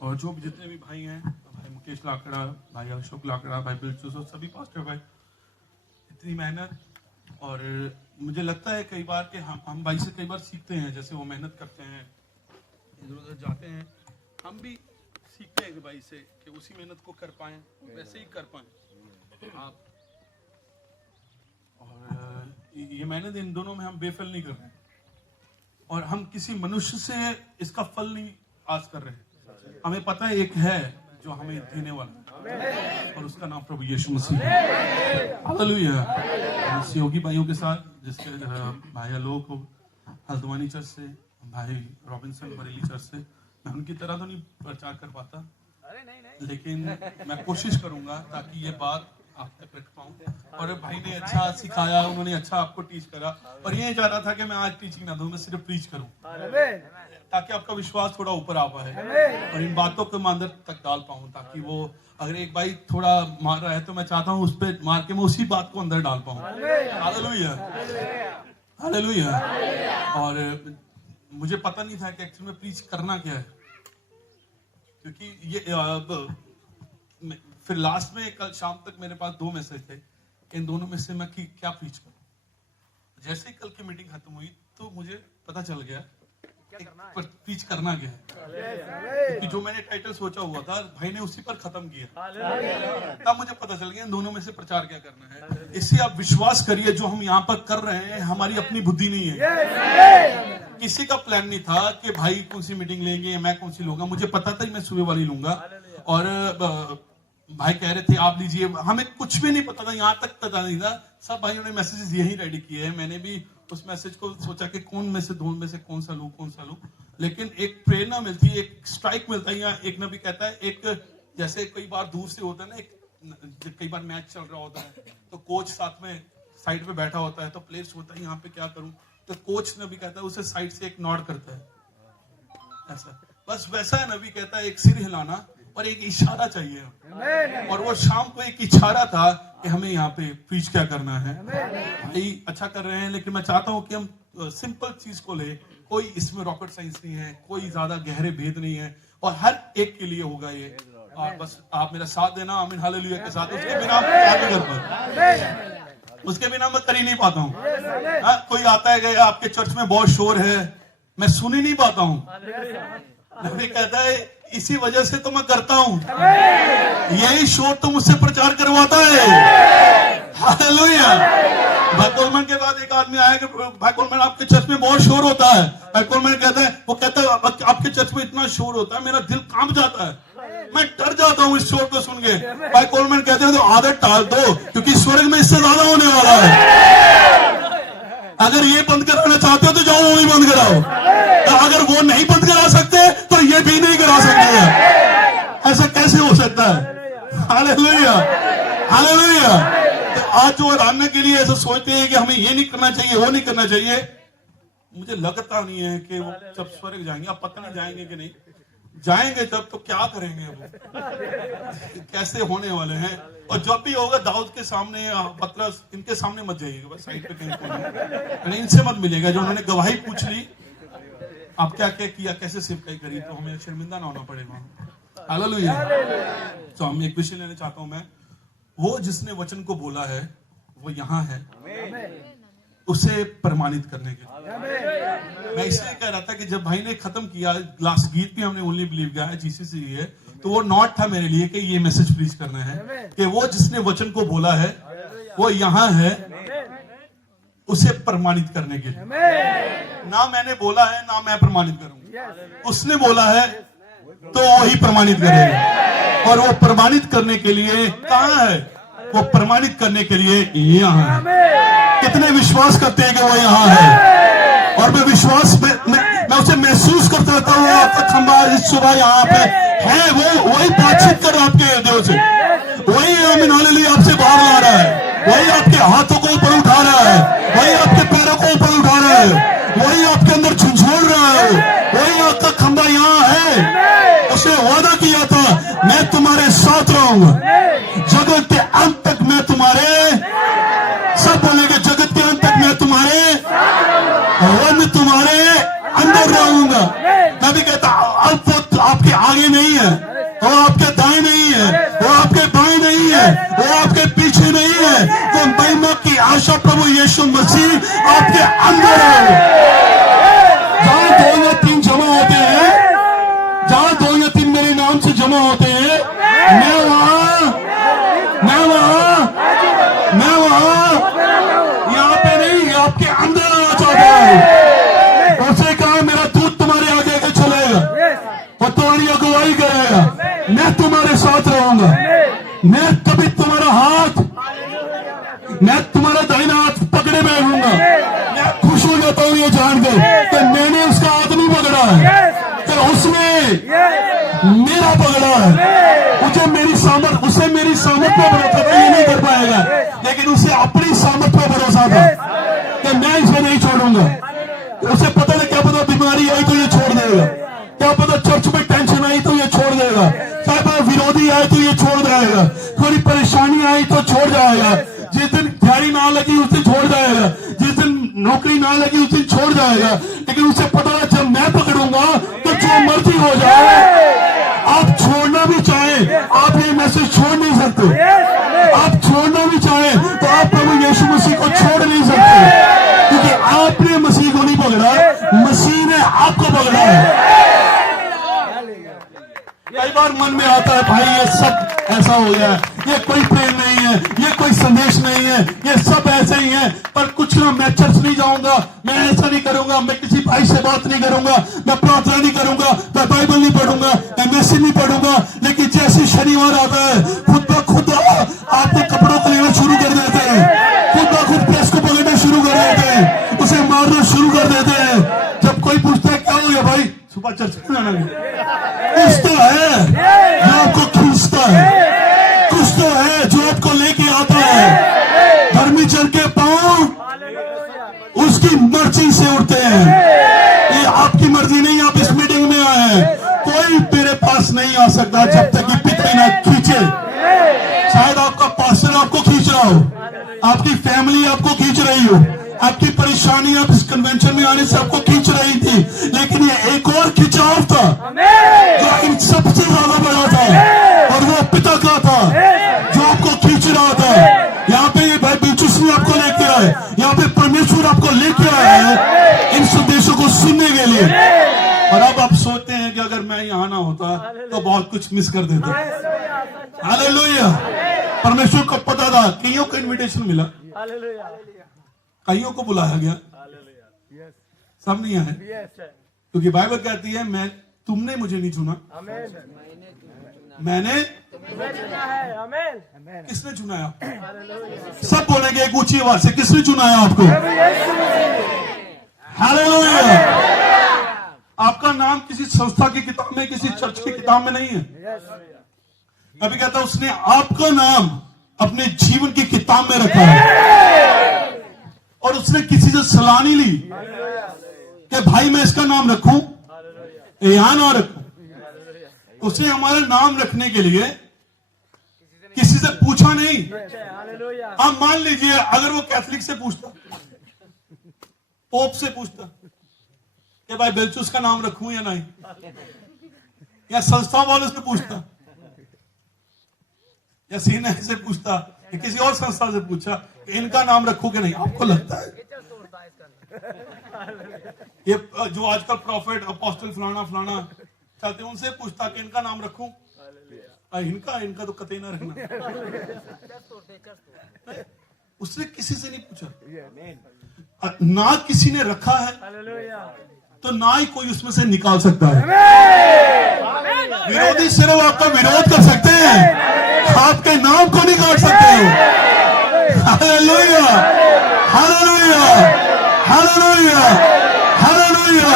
और जो भी जितने भी भाई हैं, भाई मुकेश लाकड़ा, भाई अशोक लाकड़ा, भाई बिल्चू, सभी पास्टर भाई, इतनी मेहनत। और मुझे लगता है कई बार कि हम भाई से कई बार सीखते हैं, जैसे वो मेहनत करते हैं, इधर उधर जाते हैं, हम भी सीखते हैं कि भाई से कि उसी मेहनत को कर पाएं, वैसे ही कर पाएं आप। और ये मेहनत इन दोनों में हम बेफल नहीं कर रहे, और हम किसी मनुष्य से इसका फल नहीं आस कर रहे। हमें पता है एक है जो हमें देने वाला है, और उसका नाम प्रभु यीशु मसीह है। हालेलुया। सहयोगी भाइयों के साथ, जिसके भाई आलोक हल्द्वानी चर्च से, भाई रॉबिन्सन बरेली चर्च से, मैं उनकी तरह तो नहीं प्रचार कर पाता, लेकिन मैं कोशिश करूंगा ताकि ये बात आप तक रख पाऊं। और भाई ने अच्छा सिखाया, उन्होंने अच्छा आपको टीच करा, और ये चाह रहा था कि मैं आज टीचिंग ना दूं, मैं सिर्फ प्रीच करूं, ताकि आपका विश्वास थोड़ा ऊपर आ पाए, और इन बातों को मैं अंदर तक डाल पाऊं, ताकि वो अगर एक भाई थोड़ा मार रहा है तो मैं चाहता हूं उस पर मार के मैं उसी बात को अंदर डाल पाऊं। Hallelujah, hallelujah. और मुझे पता नहीं था कि एक्चुअली में प्रीच करना क्या है, क्योंकि ये फिर लास्ट में कल शाम तक मेरे पास 2 मैसेज थे, इन दोनों में से मैं क्या प्रीच करूं। जैसे ही कल की मीटिंग खत्म हुई तो मुझे पता चल गया प्रीच करना क्या है, क्योंकि जो मैंने टाइटल सोचा हुआ था भाई ने उसी पर खत्म किया। तब मुझे पता चल गया इन दोनों में से प्रचार क्या करना है। इससे आप विश्वास करिए जो हम यहाँ पर कर रहे हैं हमारी अपनी बुद्धि नहीं है। किसी का प्लान नहीं था कि भाई कौन सी मीटिंग लेंगे, मैं कौन सी लूंगा। मुझे पता था मैं सुबह वाली लूंगा और भाई कह रहे थे आप लीजिए, हमें कुछ भी नहीं पता था, यहाँ तक पता नहीं था। सब भाइयों ने मैसेजेस यही रेडी किए हैं। मैंने भी उस मैसेज को सोचा कि कौन में से दो में से कौन सा लूं, लेकिन एक प्रेरणा मिलती है, एक स्ट्राइक मिलता है। यहाँ एक नबी कहता है, एक जैसे कई बार दूर से होता है ना, एक कई बार मैच चल रहा होता है तो कोच साथ में साइड पे बैठा होता है तो प्लेयर्स होता है यहाँ पे क्या करूं, तो कोच नबी कहता है उसे साइड से एक नॉड करता है ऐसा, बस वैसा है। नबी कहता है एक सिर हिलाना और एक इशारा चाहिए, और वो शाम को एक इशारा था कि हमें यहाँ पे प्रीच क्या करना है। भाई अच्छा कर रहे हैं, लेकिन मैं चाहता हूँ कि हम सिंपल चीज को ले, कोई इसमें रॉकेट साइंस नहीं है, कोई ज्यादा गहरे भेद नहीं है, और हर एक के लिए होगा ये। बस आप मेरा साथ देना, आमीन हालेलुया के साथ। उसके बिना उसके बिना मैं कर ही नहीं पाता हूँ। कोई आता है गया आपके चर्च में बहुत शोर है, मैं सुन ही नहीं पाता हूँ। नबी कहता है इसी वजह से तो मैं करता हूँ, यही शोर तो मुझसे प्रचार करवाता है। हालेलुया। भाई कोलमैन के बाद एक आदमी आया कि भाई कोलमैन आपके चर्च में बहुत शोर होता है। भाई कोलमैन कहता है, वो कहता है आपके चर्च में इतना शोर होता है मेरा दिल कांप जाता है, मैं डर जाता हूँ इस शोर को सुन के। भाई कोलमैन कहते हैं तो आदत टाल दो, क्योंकि स्वर्ग में इससे ज्यादा होने वाला है। अगर ये बंद कराना चाहते हो तो जाओ वो भी बंद कराओ, तो अगर वो नहीं बंद करा सकते तो ये भी नहीं करा सकते। ऐसा कैसे हो सकता है? Hallelujah, hallelujah. तो आज जो हराने के लिए ऐसा सोचते हैं कि हमें ये नहीं करना चाहिए, वो नहीं करना चाहिए, मुझे लगता नहीं है कि वो जब स्वर्ग जाएंगे, अब पता नहीं जाएंगे कि नहीं जाएंगे, तब तो क्या करेंगे वो, कैसे होने वाले हैं। और जब भी होगा दाऊद के सामने, पतरस, इनके सामने मत जाइएगा, बस साइड पे कहीं, इनसे मत मिलेगा जो उन्होंने गवाही पूछ ली, आप क्या क्या किया, कैसे सेवकाई करी, तो हमें शर्मिंदा ना होना पड़ेगा। हालेलुया। तो हम एक विषय लेना चाहता हूं मैं, वो जिसने वचन को बोला है वो यहाँ है, उसे प्रमाणित करने के लिए। मैं इसलिए कह रहा था कि जब भाई ने खत्म किया, लास्ट गीत भी हमने ओनली बिलीव गाया, जीसीसी है, तो वो नॉट था मेरे लिए कि ये मैसेज प्रीच करना है कि वो जिसने वचन को बोला है वो यहाँ है, उसे प्रमाणित करने के लिए। ना मैंने बोला है ना मैं प्रमाणित करूंगा, उसने बोला है तो वही प्रमाणित करेगा। और वो प्रमाणित करने के लिए कहाँ है? वो प्रमाणित करने के लिए यहाँ है। कितने विश्वास करते हैं कि वो यहाँ है? और मैं विश्वास मैं उसे महसूस करता रहता हूँ। आपका खंबा इस सुबह यहाँ पे है, वो वही बातचीत कर रहा है आपके हृदय से, वही आमीन हालेलुया आपसे बाहर ला रहा है, वही आपके हाथों को ऊपर उठा रहा है, वही आपके पैरों को ऊपर उठा रहा है, वही आपके अंदर झुंझोड़ रहा है, वही आपका खंबा यहाँ है। उसे वादा किया था मैं तुम्हारे साथ रहूंगा, जगत के अंत तक मैं तुम्हारे, सब बोलेंगे जगत के अंत तक मैं तुम्हारे, और मैं तुम्हारे अंदर रहूंगा। नबी कहता अब वो आपके आगे नहीं है, वो आपके दाएं नहीं है, वो आपके बाएं नहीं है, वो आपके पीछे नहीं है, वो महिमा की आशा प्रभु यीशु मसीह आपके अंदर है। जहां 2 या 3 जमा होते हैं, जहां 2 या 3 मेरे नाम से जमा होते हैं, मैं वहां यहाँ पे नहीं, आपके अंदर आना चाहता है। उसने कहा मेरा दूत तुम्हारे आगे आगे चलेगा, वो तुम्हारी अगुवाई करेगा, मैं तुम्हारे साथ रहूंगा, मैं कभी तुम्हारा हाथ, मैं तुम्हारा दाहिना हाथ पकड़े बैठूंगा। मैं खुश हो जाता हूँ ये जानकर कि मैंने उसका हाथ नहीं पकड़ा है, तो उसने मेरा पकड़ा है। मुझे मेरी सामर्थ, उसे मेरी सामर्थ पर भरोसा था, ये नहीं कर पाएगा, लेकिन उसे अपनी सामर्थ पर भरोसा था कि मैं इसे नहीं छोड़ूंगा। उसे पता नहीं, क्या पता बीमारी आई तो ये छोड़ देगा, क्या पता चर्च में टेंशन आई तो ये छोड़ देगा, क्या पता विरोधी आए तो ये छोड़ जाएगा, थोड़ी परेशानी आई तो छोड़ जाएगा, जिस दिन दिहाड़ी ना लगी उस दिन छोड़ जाएगा, जिस दिन नौकरी ना लगी उस दिन छोड़ जाएगा। लेकिन उसे पता है जब मैं पकड़ूंगा तो जो मर्जी हो जाए। आप छोड़ना भी चाहें, आप ये मैसेज छोड़ नहीं सकते। आप छोड़ना भी चाहें तो आप प्रभु यीशु मसीह को छोड़ नहीं सकते, क्योंकि विचार मन में आता है, भाई ये सब ऐसा हो गया है, ये कोई प्रेम नहीं है, ये कोई संदेश नहीं है, ये सब ऐसे ही है। पर कुछ ना, मैं चर्च नहीं जाऊंगा, मैं ऐसा नहीं करूंगा, मैं किसी भाई से बात नहीं करूंगा, मैं प्रार्थना नहीं करूंगा, मैं बाइबल नहीं पढ़ूंगा, मैं मैसेज नहीं पढ़ूंगा। लेकिन जैसे शनिवार आता है, खुद ब खुद आपको कपड़ों को लेना शुरू कर देते हैं, खुद ब खुद प्रेस को पकड़ना शुरू कर देते हैं, उसे मारना शुरू कर देते हैं। जब कोई पूछता है क्या हो गया भाई, सुबह चर्च क्यों जाना है, कुछ तो है जो आपको खींचता है, कुछ तो है जो आपको लेके आता है। धर्मीचर के पांव उसकी मर्जी से उठते हैं। ये आपकी मर्जी नहीं, आप इस मीटिंग में आए हैं, कोई मेरे पास नहीं आ सकता जब तक कि पिता ना खींचे। शायद आपका पास्टर आपको खींच रहा हो, आपकी फैमिली आपको खींच रही हो, आपकी परेशानी आप इस कन्वेंशन में आने से आपको खींच रही थी, लेकिन ये एक और खिंचाव था जो इन सबसे ज्यादा बड़ा था, और वो पिता का था जो आपको खींच रहा था। यहाँ पे ये भाई बीचूस ने आपको लेके आए, यहाँ पे परमेश्वर आपको लेके आया है इन संदेशों को सुनने के लिए। और अब आप सोचते हैं कि अगर मैं यहाँ ना होता तो बहुत कुछ मिस कर देता। हालेलुया। परमेश्वर को पता था, कईयों को इनविटेशन मिला, कईयों को बुलाया गया, सब नहीं आए, क्योंकि बाइबल कहती है मैं तुमने मुझे नहीं चुना, मैंने किसने चुना है आपको? सब बोलेंगे एक ऊंची आवाज से, किसने चुना है आपको? हालेलुया। आपका नाम किसी संस्था की किताब में, किसी चर्च की किताब में नहीं है। अभी कहता उसने आपका नाम अपने जीवन की किताब में रखा है, और उसने किसी से सलाह नहीं ली कि भाई मैं इसका नाम रखूं या ना रखूं। उसने हमारा नाम रखने के लिए किसी से पूछा नहीं। आप मान लीजिए अगर वो कैथलिक से पूछता, पोप से पूछता कि भाई बेलचूस का नाम रखूं या नहीं, या संस्था वालों से पूछता, या सीने से पूछता, या किसी और संस्था से पूछा इनका नाम रखूं कि नहीं, आपको लगता है ये जो आजकल प्रॉफिट अपोस्टल फलाना फलाना चलते हैं उनसे पूछता कि इनका नाम रखूं? इनका तो कतई ना रखना। उसने किसी से नहीं पूछा, ना किसी ने रखा है तो ना ही कोई उसमें से निकाल सकता है। विरोधी सिर्फ आपका विरोध कर सकते हैं, आपके नाम को नहीं काट सकते हो। Hallelujah, hallelujah, hallelujah, hallelujah,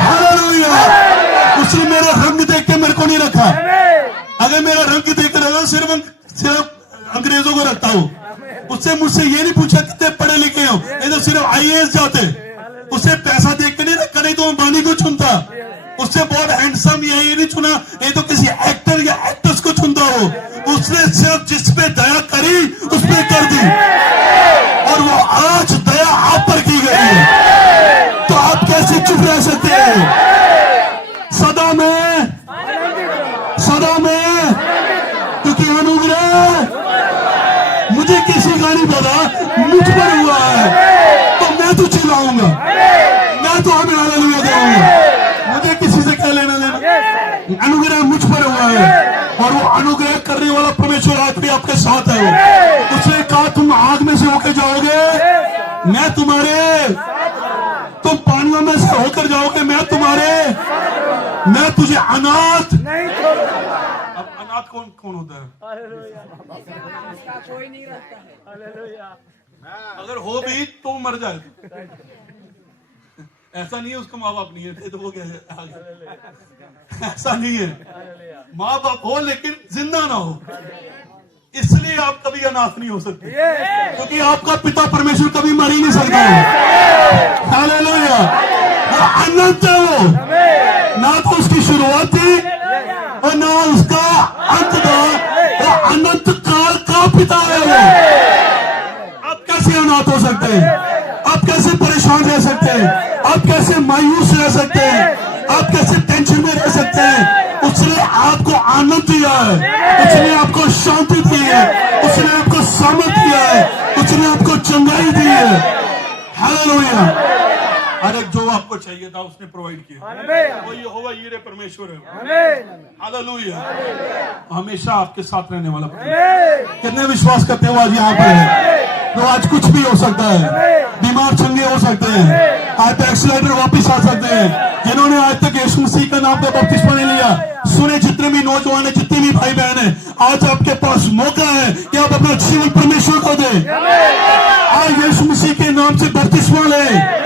hallelujah. उसने मेरा रंग देख के मेरे को नहीं रखा। अगर मेरा रंग देख रहा सिर्फ अंग्रेजों को रखता हूं, उससे मुझसे ये नहीं पूछा कितने पढ़े लिखे हो, ये तो सिर्फ IAS जाते। उसे पैसा देख के नहीं रखा, नहीं तो अंबानी को चुनता। उससे बहुत हैंडसम ये नहीं चुना, ये तो किसी एक्टर या एक्ट्रेस को चुनता हो। उसने सिर्फ जिस पे दया करी उस पे कर दी, और वो आज दया आप पर की गई है, तो आप कैसे चुप रह सकते हैं? सदा में, क्योंकि अनुग्रह मुझे किसी का नहीं पता, मुझ पर हुआ है, तो मैं तो चिल्लाऊंगा, मैं तो हमें हालेलुया देऊंगा। मुझे किसी से क्या लेना देना, अनुग्रह मुझ पर हुआ है, और वो अनुग्रह करने वाला परमेश्वर आज भी आपके साथ है। उसने कहा तुम आग में से होकर जाओगे, मैं तुम्हारे, तुम पानियों में से होकर जाओगे, मैं तुझे अनाथ। अब अनाथ कौन होता है? कोई नहीं रहता है। अगर हो भी तो मर जाए, ऐसा नहीं है उसका माँ बाप नहीं है तो वो क्या है, ऐसा नहीं है। माँ बाप हो लेकिन जिंदा ना हो, इसलिए आप कभी अनाथ नहीं हो सकते, क्योंकि आपका पिता परमेश्वर कभी मर ही नहीं सकता है। हालेलुया। वो अनंत है, वो ना तो उसकी शुरुआत थी और ना उसका अंत था, वो अनंत काल का पिता है। वो आप कैसे अनाथ हो सकते हैं? आप कैसे परेशान रह सकते हैं? आप कैसे मायूस रह सकते हैं? आप कैसे टेंशन में रह सकते हैं? उसने आपको आनंद दिया है, उसने आपको शांति दी है, उसने आपको सामर्थ दिया है, उसने आपको चंगाई दी है। हालेलुया। हर एक जो आपको चाहिए था उसने प्रोवाइड किया। वो यहोवा यीरे परमेश्वर है। हालेलुया। हमेशा आपके साथ रहने वाला। कितने विश्वास करते हो आज यहाँ पर है? तो आज कुछ भी हो सकता है, बीमार चंगे हो सकते हैं, आज तक एक्सीलेटर वापिस आ सकते हैं। जिन्होंने आज तक यीशु मसीह का नाम का बपतिस्मा नहीं लिया, सुने जितने भी नौजवान है, जितने भी भाई बहन है, आज आपके पास मौका है कि आप अपना जीवन परमेश्वर को दें। आज यीशु मसीह के नाम से बपतिस्मा लें।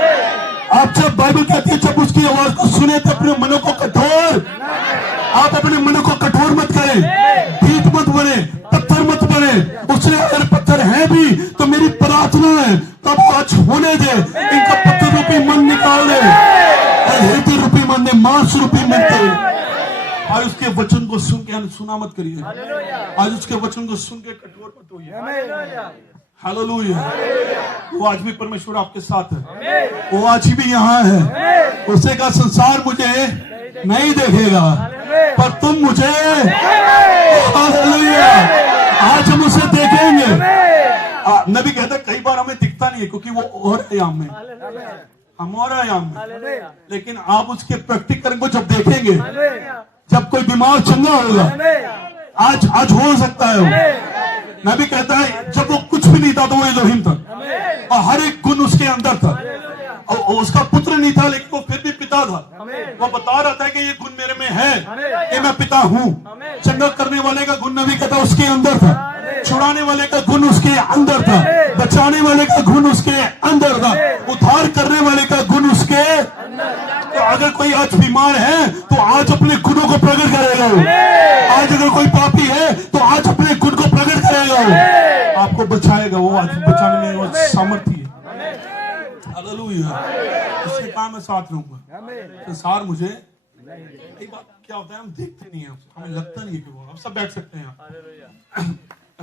आप जब बाइबल कहती है जब उसकी आवाज को सुने तो अपने मनों को कठोर, आप अपने मनों को कठोर मत करें, भीत मत बने, पत्थर मत बने। उसने अगर पत्थर है भी तो मेरी प्रार्थना है तब आज होने दे, इनका पत्थर रूपी मन निकाल दे और हृदय रूपी मन दे, मांस रूपी मन दे। आज उसके वचन को सुन के सुना मत करिए, आज उसके वचन को सुन के कठोर मत होइए। हालेलुया। वो आज भी परमेश्वर आपके साथ है, वो आज भी यहाँ है। उससे का संसार मुझे नहीं देखेगा पर तुम मुझे, हालेलुया, आज हम उसे देखेंगे। नबी कहता है कई बार हमें दिखता नहीं है क्योंकि वो और आयाम में, हम और आयाम में, लेकिन आप उसके प्रैक्टिकल को जब देखेंगे, जब कोई बीमार चंगा होगा, आज हो सकता है वो। नबी कहता है जब वो कुछ भी नहीं था तो वो इलोहिम था और हर एक गुण उसके अंदर था। और उसका पुत्र नहीं था लेकिन वो फिर भी पिता था। वो बता रहा था कि ये गुण मेरे में है कि मैं पिता हूँ। चंगा करने वाले का गुण नबी कहता उसके अंदर था, छुड़ाने वाले का गुण उसके अंदर था, बचाने वाले का गुण उसके अंदर था, उद्धार करने वाले का गुण उसके। तो अगर कोई आज बीमार है तो आज अपने गुणों को प्रकट करेगा वो। आज अगर कोई पापी है तो आज अपने गुण को प्रकट करेगा वो, आपको बचाएगा वो। आज बचाने में वो सामर्थ्य है। हालेलुया। इससे कहा मैं साथ रहूंगा। संसार मुझे, एक बात क्या होता है हम देखते नहीं है, हमें लगता नहीं है कि वो। आप सब बैठ सकते हैं यहाँ,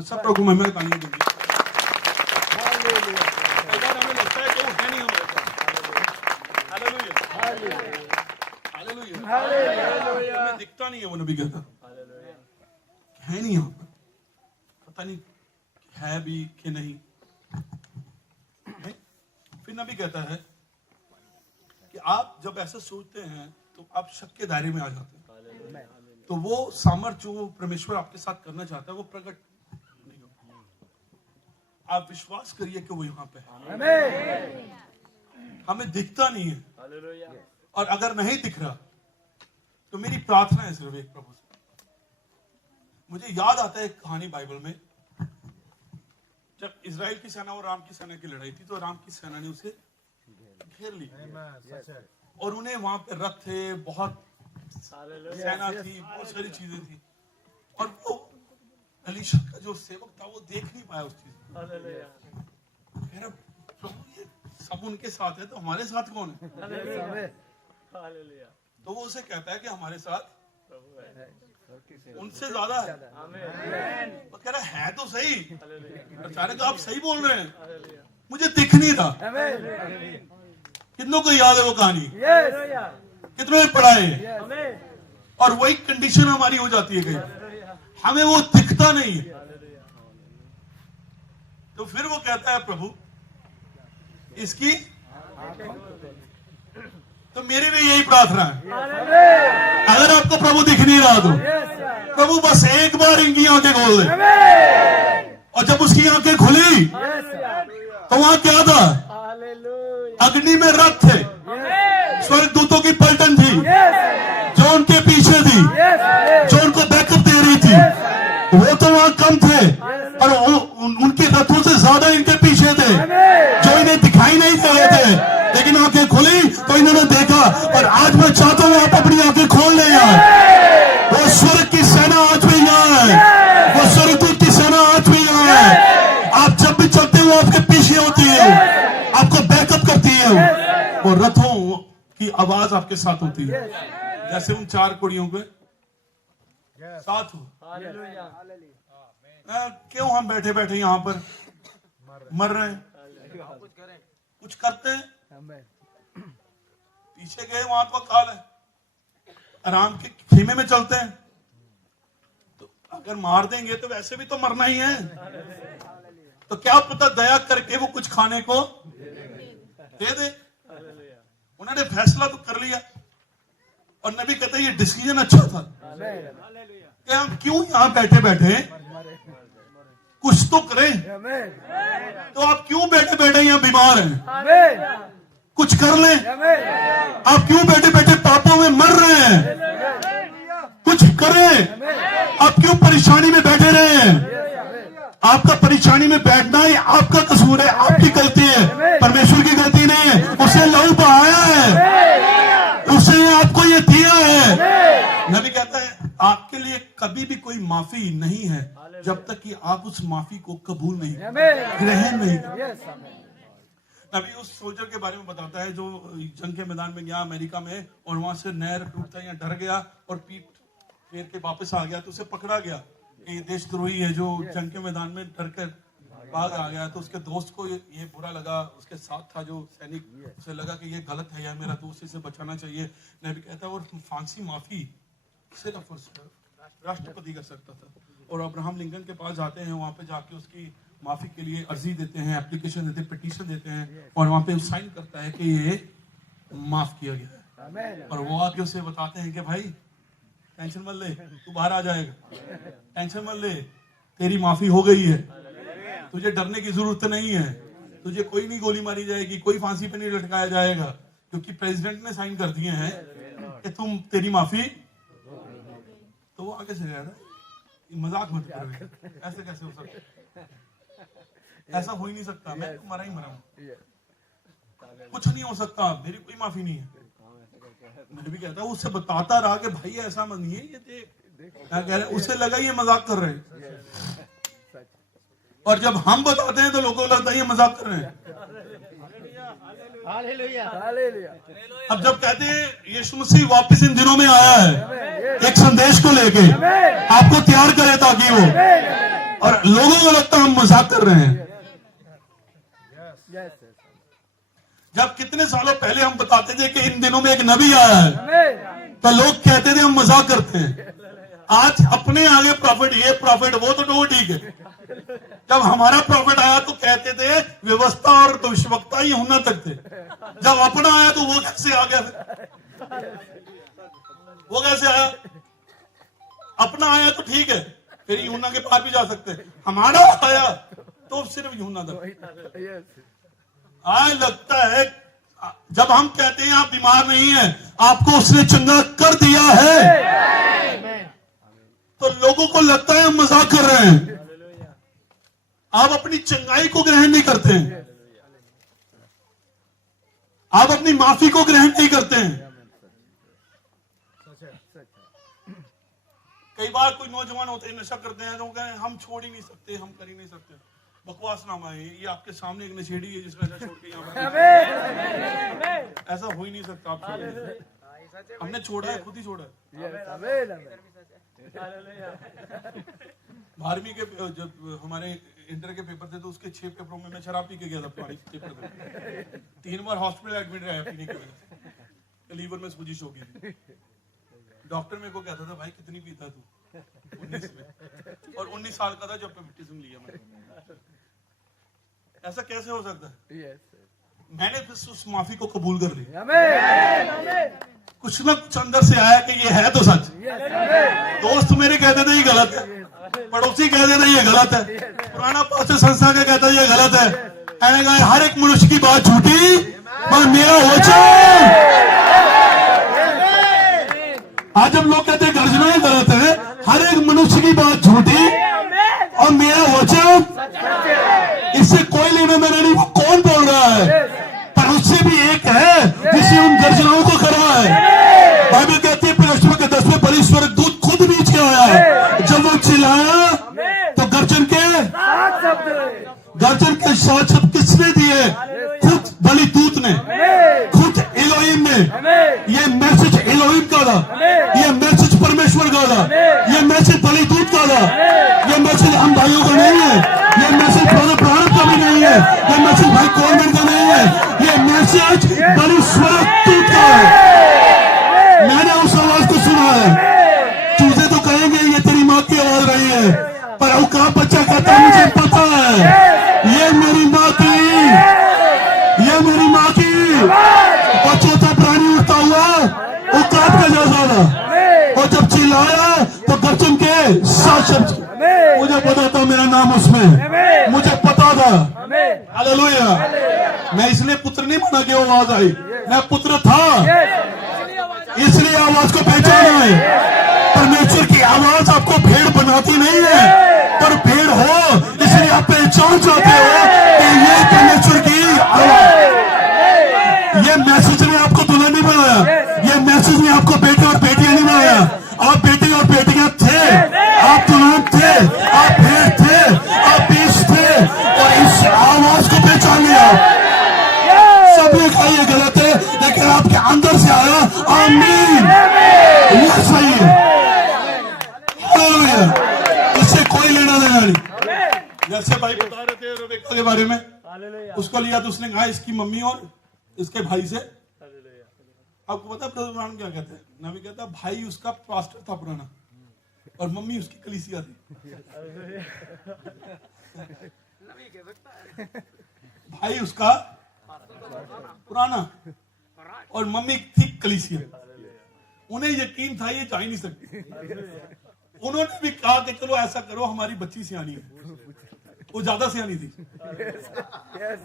सब प्रभु महिमा की तालियां देंगे। कई बार हमें लगता है कि वो है नहीं हमारे पास। हालेलुया। हालेलुया। हमें दिखता नहीं है वो। नबी कहता है नहीं यहाँ पर, पता नहीं है भी कि नहीं। फिर नबी कहता है कि आप जब ऐसा सोचते हैं तो आप शक के दायरे में आ जाते हैं, तो वो सामर्थ्य जो परमेश्वर आपके साथ करना चाहता है वो प्रकट नहीं होता। आप विश्वास करिए कि वो यहाँ पे है। हमें दिखता नहीं है, और अगर नहीं दिख रहा तो मेरी प्रार्थना है सिर्फ एक प्रभु से। मुझे याद आता है एक कहानी बाइबल में, जब इजराइल की सेना और राम की सेना की लड़ाई थी तो राम की सेना ने उसे घेर ली और उन्हें वहां पे रथ थे, बहुत सेना थी, बहुत सारी चीजें थी, और वो एलीशा का जो सेवक था वो देख नहीं पाया उस चीज को। कह रहा प्रभु ये सब उनके साथ है तो हमारे साथ कौन है? तो वो उसे कहता है कि हमारे साथ उनसे ज्यादा है। वो कह रहा है तो सही। अचानक आप सही बोल रहे हैं, मुझे दिख नहीं रहा। कितनों को याद है वो कहानी? कितनों ने पढ़ा है? और वही कंडीशन हमारी हो जाती है कहीं, हमें वो दिखता नहीं है। तो फिर वो कहता है प्रभु इसकी, तो मेरी भी यही प्रार्थना है, अगर आपको प्रभु दिख नहीं रहा तो प्रभु बस एक बार इनकी आंखें खोल दे। और जब उसकी आंखें खुली तो वहां क्या था? अग्नि में रथ थे, स्वर्गदूतों की पलटन थी जो उनके पीछे थी, जो उनको बैकअप दे रही थी। वो तो वहां कम थे और उनके रथों से ज्यादा इनके पीछे थे जो इन्हें दिखाई नहीं दे रहे थे, लेकिन आंखें खुली तो इन्होंने देखा। और आज मैं चाहता हूं आप अपनी आंखें खोल लें यार। वो स्वर्ग की सेना आज भी यहाँ है, वो स्वर्गदूत की सेना आज भी यहाँ है। आप जब भी चलते हो आपके पीछे होती है, आपको बैकअप करती है, वो रथों की आवाज आपके साथ होती है। जैसे उन 4 कुड़ियों के साथ हो। क्यों हम बैठे बैठे यहाँ पर मर रहे हैं? कुछ करते हैं, पीछे गए वहां तो काल है, आराम के खेमे में चलते हैं। तो अगर मार देंगे तो वैसे भी तो मरना ही है, तो क्या पता दया करके वो कुछ खाने को दे दे। फैसला तो कर लिया, और नबी कहते ये डिसीजन अच्छा था कि हम क्यों यहां बैठे बैठे कुछ तो करें। तो आप क्यों बैठे बैठे यहां बीमार हैं, कुछ कर लें। आप क्यों बैठे बैठे पापों में मर रहे हैं, कुछ करें। आप क्यों परेशानी में बैठे रहे हैं। आपका परेशानी में बैठना ही आपका कसूर है, आपकी गलती है, परमेश्वर की गलती नहीं है। उसे लहू बहाया है, उसने आपको ये दिया है। नबी कहता है आपके लिए कभी भी कोई माफी नहीं है जब तक कि आप उस माफी को कबूल नहीं, ग्रहण नहीं करते। नबी उस सोल्जर के बारे में बताता है जो जंग के मैदान में गया अमेरिका में, और वहां से नहर टूटता या डर गया और पीठ फेर के वापस आ गया, तो उसे पकड़ा गया। ये देशद्रोही है जो जंग के मैदान में डर कर भाग आ गया। तो उसके दोस्त को ये बुरा लगा, उसके साथ था जो सैनिक, उसे लगा कि ये गलत है यार, मेरा दोस्त इसे बचाना चाहिए। नबी कहता है और फांसी माफी सिर्फ राष्ट्रपति कर सकता था। और अब्राहम लिंकन के पास जाते हैं, वहां पे जाके उसकी माफी के लिए अर्जी देते हैं, एप्लीकेशन देते हैं, पिटीशन देते हैं, और वहां पे साइन करता है कि ये माफ किया गया है। और वो आके उसे बताते हैं कि भाई टेंशन मत ले, तू बाहर आ जाएगा, टेंशन मत ले, तेरी माफी हो गई है, तुझे डरने की जरूरत नहीं है, तुझे कोई नहीं गोली मारी जाएगी, कोई फांसी पे नहीं लटकाया जाएगा, क्योंकि प्रेसिडेंट ने साइन कर दिए हैं कि तुम तेरी माफी। तो वो आगे से कह रहा है मजाक मत करो, ऐसे कैसे हो सकता, ऐसा हो ही नहीं सकता, मैं तो मरा ही मरा हूं, कुछ नहीं हो सकता, मेरी कोई माफी नहीं है। मैं भी कहता हूँ उससे बताता रहा कि भाई ऐसा मत नहीं है, ये देख क्या कह रहे, उसे लगा ये मजाक कर रहे हैं, और जब हम बताते हैं तो लोगों को लगता है ये मजाक कर रहे हैं। अब जब कहते हैं यीशु मसीह वापस इन दिनों में आया है एक संदेश को लेके आपको तैयार करे ताकि वो, और लोगों को लगता है हम मजाक कर रहे हैं। जब कितने सालों पहले हम बताते थे कि इन दिनों में एक नबी आया है तो लोग कहते थे हम मजाक करते हैं। आज अपने आगे प्रॉफिट, ये प्रॉफिट, वो तो ठीक है। जब हमारा प्रॉफिट आया तो कहते थे व्यवस्था और भविष्यवक्ता ही होना तक थे। जब अपना आया तो वो कैसे आ गया, वो कैसे आया, अपना आया तो ठीक है, फिर यूना के पार भी जा सकते हैं, हमारा आया तो सिर्फ यूना तक। आज लगता है जब हम कहते हैं आप बीमार नहीं हैं, आपको उसने चंगा कर दिया है, तो लोगों को लगता है हम मजाक कर रहे हैं। आप अपनी चंगाई को ग्रहण नहीं करते हैं, आप अपनी माफी को ग्रहण नहीं करते हैं। कई बार कोई नौजवान होते हैं नशा करते हैं तो कहें हम छोड़ ही नहीं सकते, हम कर ही नहीं सकते, बकवास नामा है ये, आपके सामने एक नशेड़ी है जिसका नशा छोड़ के यहाँ, ऐसा हो ही नहीं सकता। आप छोड़, हमने छोड़ा है, खुद ही छोड़ा है। 12वीं के जब हमारे इंटर के पेपर थे तो उसके 6 पेपरों में मैं शराब पी के गया था। पेपर में 3 बार हॉस्पिटल एडमिट रहा पीने की वजह से, लीवर में सोजिश हो गई थी। डॉक्टर मेरे को कहता था भाई कितनी पीता तू, 19 में, और 19 साल का था जब बैप्टिज्म लिया मैंने। ऐसा कैसे हो सकता है? मैंने फिर उस माफी को कबूल कर लिया। कुछ ना कुछ अंदर से आया कि ये है तो सच। दोस्त मेरे कहते थे ये गलत है, पड़ोसी कहते थे ये गलत है, पुराना पास्टर संस्था के कहता है ये गलत है। मैंने कहा हर एक मनुष्य की बात झूठी पर मेरा वचन। आज जब लोग कहते हैं गर्जना ही गलत है, हर एक मनुष्य की बात झूठी और मेरा वचन, इससे कोई लेना देना नहीं। वो कौन बोल रहा है? पर उससे भी एक है जिसने उन गर्जनाओं को करा है। बाइबल कहती है प्रकाशित के 10वें परी स्वर्गदूत खुद नीचे आया है। जब वो चिल्लाया तो गर्जन के साथ शब्द किसने दिए? खुद बलि दूत ने, खुद एलोहिम ने। ये मैसेज एलोहिम का था, ये मैसेज परमेश्वर का था, ये मैसेज बलि दूत का था, ये मैसेज हम भाइयों का नहीं है, ये मैसेज ब्रदर प्राणव का भी नहीं है, ये मैसेज भाई कॉन्वेंट का नहीं है, ये मैसेज बलि स्वर्गदूत का है। मैंने उस आवाज को सुना है। चूजे तो कहेंगे ये तेरी माँ की आवाज रही है, पर औकात बच्चा कहता है मुझे पता है ये मेरी माँ की, ये मेरी माँ की। और चौथा प्राणी मुझे पता था मेरा नाम उसमें, मुझे पता था। हालेलुया। मैं इसलिए पुत्र नहीं बना के आवाज आई, मैं पुत्र था इसलिए आवाज को पहचाना है। परमेश्वर की आवाज आपको भेड़ बनाती नहीं है, पर भेड़ हो इसलिए आप पहचान चाहते हो कि ये परमेश्वर की आवाज। ये मैसेज ने आपको दुल्हन नहीं बनाया, ये मैसेज ने आपको बेटे और बेटियां नहीं बनाया। आप बेटे और बेटियां थे, आप दुल्हन थे, आप भेड़ थे, आप बीज थे, और इस आवाज को पहचान लिया। सबने कहा ये गलत है, लेकिन आपके अंदर से आया आमीन, ये सही है। हालेलुया। इससे कोई लेना देना नहीं। जैसे भाई बता रहे थे रेबेका के बारे में, उसको लिया तो उसने कहा इसकी मम्मी और इसके भाई से। आपको पता है ब्रदर ब्राउन क्या कहते हैं? नबी कहता है भाई उसका पास्टर था पुराना और मम्मी उसकी कलीसिया थी। भाई उसका पुराना और मम्मी थी कलीसिया। उन्हें यकीन था ये जा ही नहीं सकती। उन्होंने भी कहा कि चलो ऐसा करो, हमारी बच्ची सियानी है। वो ज्यादा सियानी थी,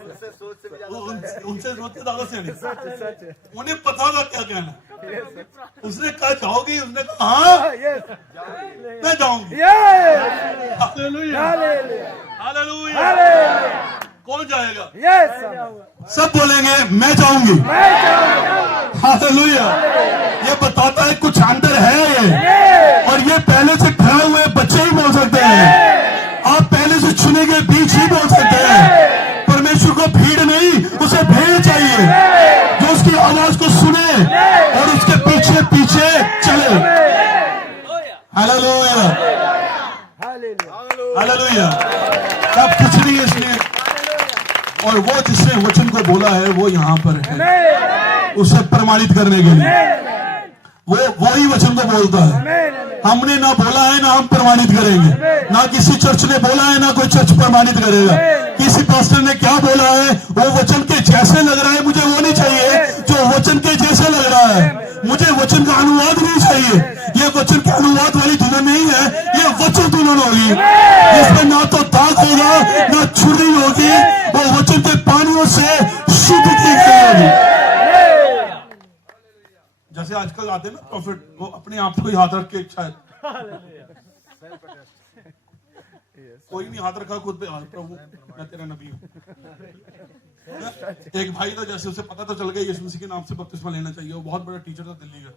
उनसे सोच के ज्यादा सियानी। उन्हें पता था क्या कहना। उसने कहा जाओगी? उसने कहा हाँ मैं जाऊंगी। Hallelujah, hallelujah. कौन जाएगा? सब बोलेंगे मैं जाऊंगी। हालेलुया। ये बताता है कुछ अंदर है ये, और ये पहले से खड़े हुए बच्चे ही बोल सकते हैं। आप पहले से चुने गए बीच ही बोल सकते हैं। परमेश्वर को भीड़ नहीं, उसे भेड़ चाहिए जो उसकी आवाज को सुने और उसके पीछे पीछे चले। Hallelujah, hallelujah. अब कुछ नहीं है इसमें, और वो जिसने वचन को बोला है वो यहाँ पर है उसे प्रमाणित करने के लिए। वो ही वचन को बोलता है। हमने ना बोला है ना हम प्रमाणित करेंगे, ना किसी चर्च ने बोला है ना कोई चर्च प्रमाणित करेगा। किसी पास्टर ने क्या बोला है वो वचन के जैसे लग रहा है, मुझे वो नहीं चाहिए जो वचन के जैसे लग रहा है। मुझे वचन का अनुवाद नहीं चाहिए। ये वचन के अनुवाद वाली दुल्हन नहीं है, ये वचन दुल्हन होगी। इसमें ना तो दाग होगा ना छुरी होगी, वो वचन के पानियों से शुद्ध की गई होगी। जैसे आजकल आते हैं ना प्रॉफिट, वो अपने आप को ही हाथ रख के शायद कोई नहीं हाथ रखा खुद पे, हाथ प्रभु मैं तेरा नबी हूं। एक भाई था, जैसे उसे पता तो चल गया यीशु मसीह के नाम से बपतिस्मा लेना चाहिए। वो बहुत बड़ा टीचर था दिल्ली का,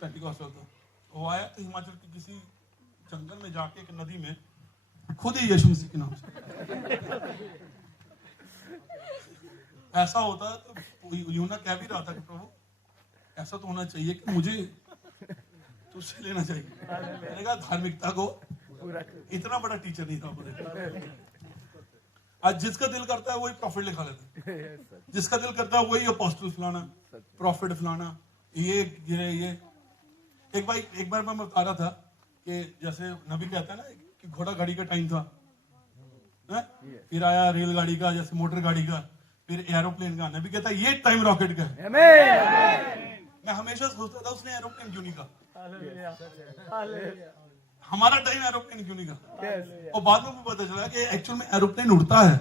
पेंटिकॉस्टल था। वो आया तो हिमाचल के किसी जंगल में जाके एक नदी में खुद ही यीशु मसीह के नाम से। ऐसा होता तो यूना कह भी रहा था कि प्रभु ऐसा तो होना चाहिए कि मुझे तुझसे लेना चाहिए। मैंने कहा धार्मिकता को, इतना बड़ा टीचर नहीं था मुझे। आज जिसका दिल करता है वही प्रॉफिट लिखा लेता है, जिसका दिल करता है वही अपोस्टल फलाना, प्रॉफिट फलाना। ये एक बार मैं बता रहा था कि जैसे नबी कहता है ना कि घोड़ा गाड़ी का टाइम था, फिर आया रेलगाड़ी का, जैसे मोटर गाड़ी का, फिर एरोप्लेन का। नबी कहता है ये टाइम रॉकेट का है। मैं हमेशा सोचता था उसने एरोप्लेन क्यों नहीं कहा, हमारा टाइम एरोप्लेन क्यों नहीं कहा। और बाद में मुझे पता चला कि एक्चुअल में एरोप्लेन उड़ता है,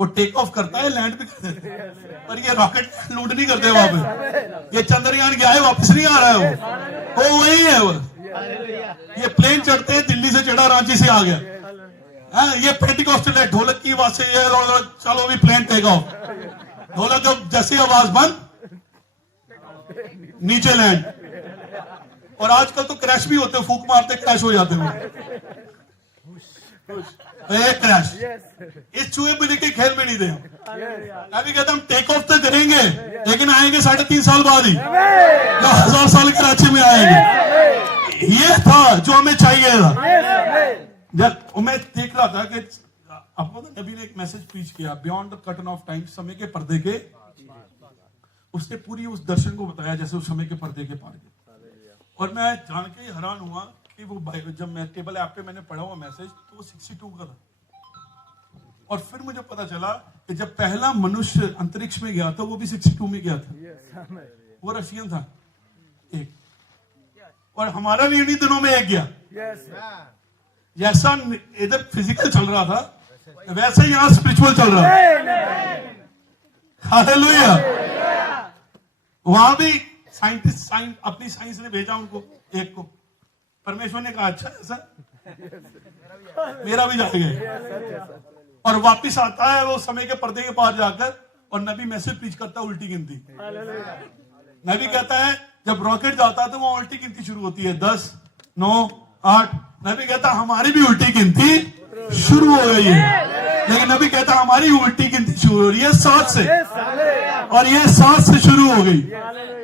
वो टेक ऑफ करता है, लैंड भी करता है, पर ये रॉकेट लूट नहीं करते वहां पे। ये चंद्रयान गया है वापस नहीं आ रहा है, वो वही है। वो ये प्लेन चढ़ते हैं, दिल्ली से चढ़ा रांची से आ गया। ये पेंटिकॉस्टल है, ढोलक की आवाज से ये चलो भी प्लेन टेक ऑफ। ढोलक जब जैसी आवाज बंद, नीचे लैंड। और आजकल तो क्रैश भी होते, फूक मारते क्रैश हो जाते हैं। एक क्रैश इस चूहे बिल्ली के खेल में नहीं दे। मैं भी कहता हम टेक ऑफ तो करेंगे, लेकिन आएंगे 3.5 साल बाद ही, या 1000 साल के राज्य में आएंगे। ये था जो हमें चाहिए था। जब मैं देख रहा था कि आपको नबी ने एक मैसेज प्रीच किया, beyond the curtain of time, समय के पर्दे के। उसने पूरी उस दर्शन को बताया जैसे उस समय के पर्दे के पार के। और मैं जान के हैरान हुआ कि वो जब मैं टेबल ऐप पे मैंने पढ़ा हुआ मैसेज तो वो 62 का था। और फिर मुझे पता चला कि जब पहला मनुष्य अंतरिक्ष में गया था वो भी 62 में गया था। वो रशियन था एक, और हमारा भी इन्हीं दिनों में एक गया। जैसा इधर फिजिकल चल रहा था वैसे ही यहां स्पिरिचुअल चल रहा है। हालेलुया। वहां भी साइंटिस्ट अपनी साइंस ने भेजा उनको, एक को परमेश्वर ने कहा अच्छा ऐसा मेरा भी जाएगा, और वापिस आता है वो समय के पर्दे के पास जाकर और नबी मैसेज प्रीच करता है उल्टी गिनती। नबी कहता है जब रॉकेट जाता है तो वहां उल्टी गिनती शुरू होती है 10, 9, 8। नबी कहता हमारी भी उल्टी गिनती शुरू हो गई है, लेकिन नबी कहता हमारी उल्टी गिनती शुरू हो रही है 7 से, और ये 7 से शुरू हो गई,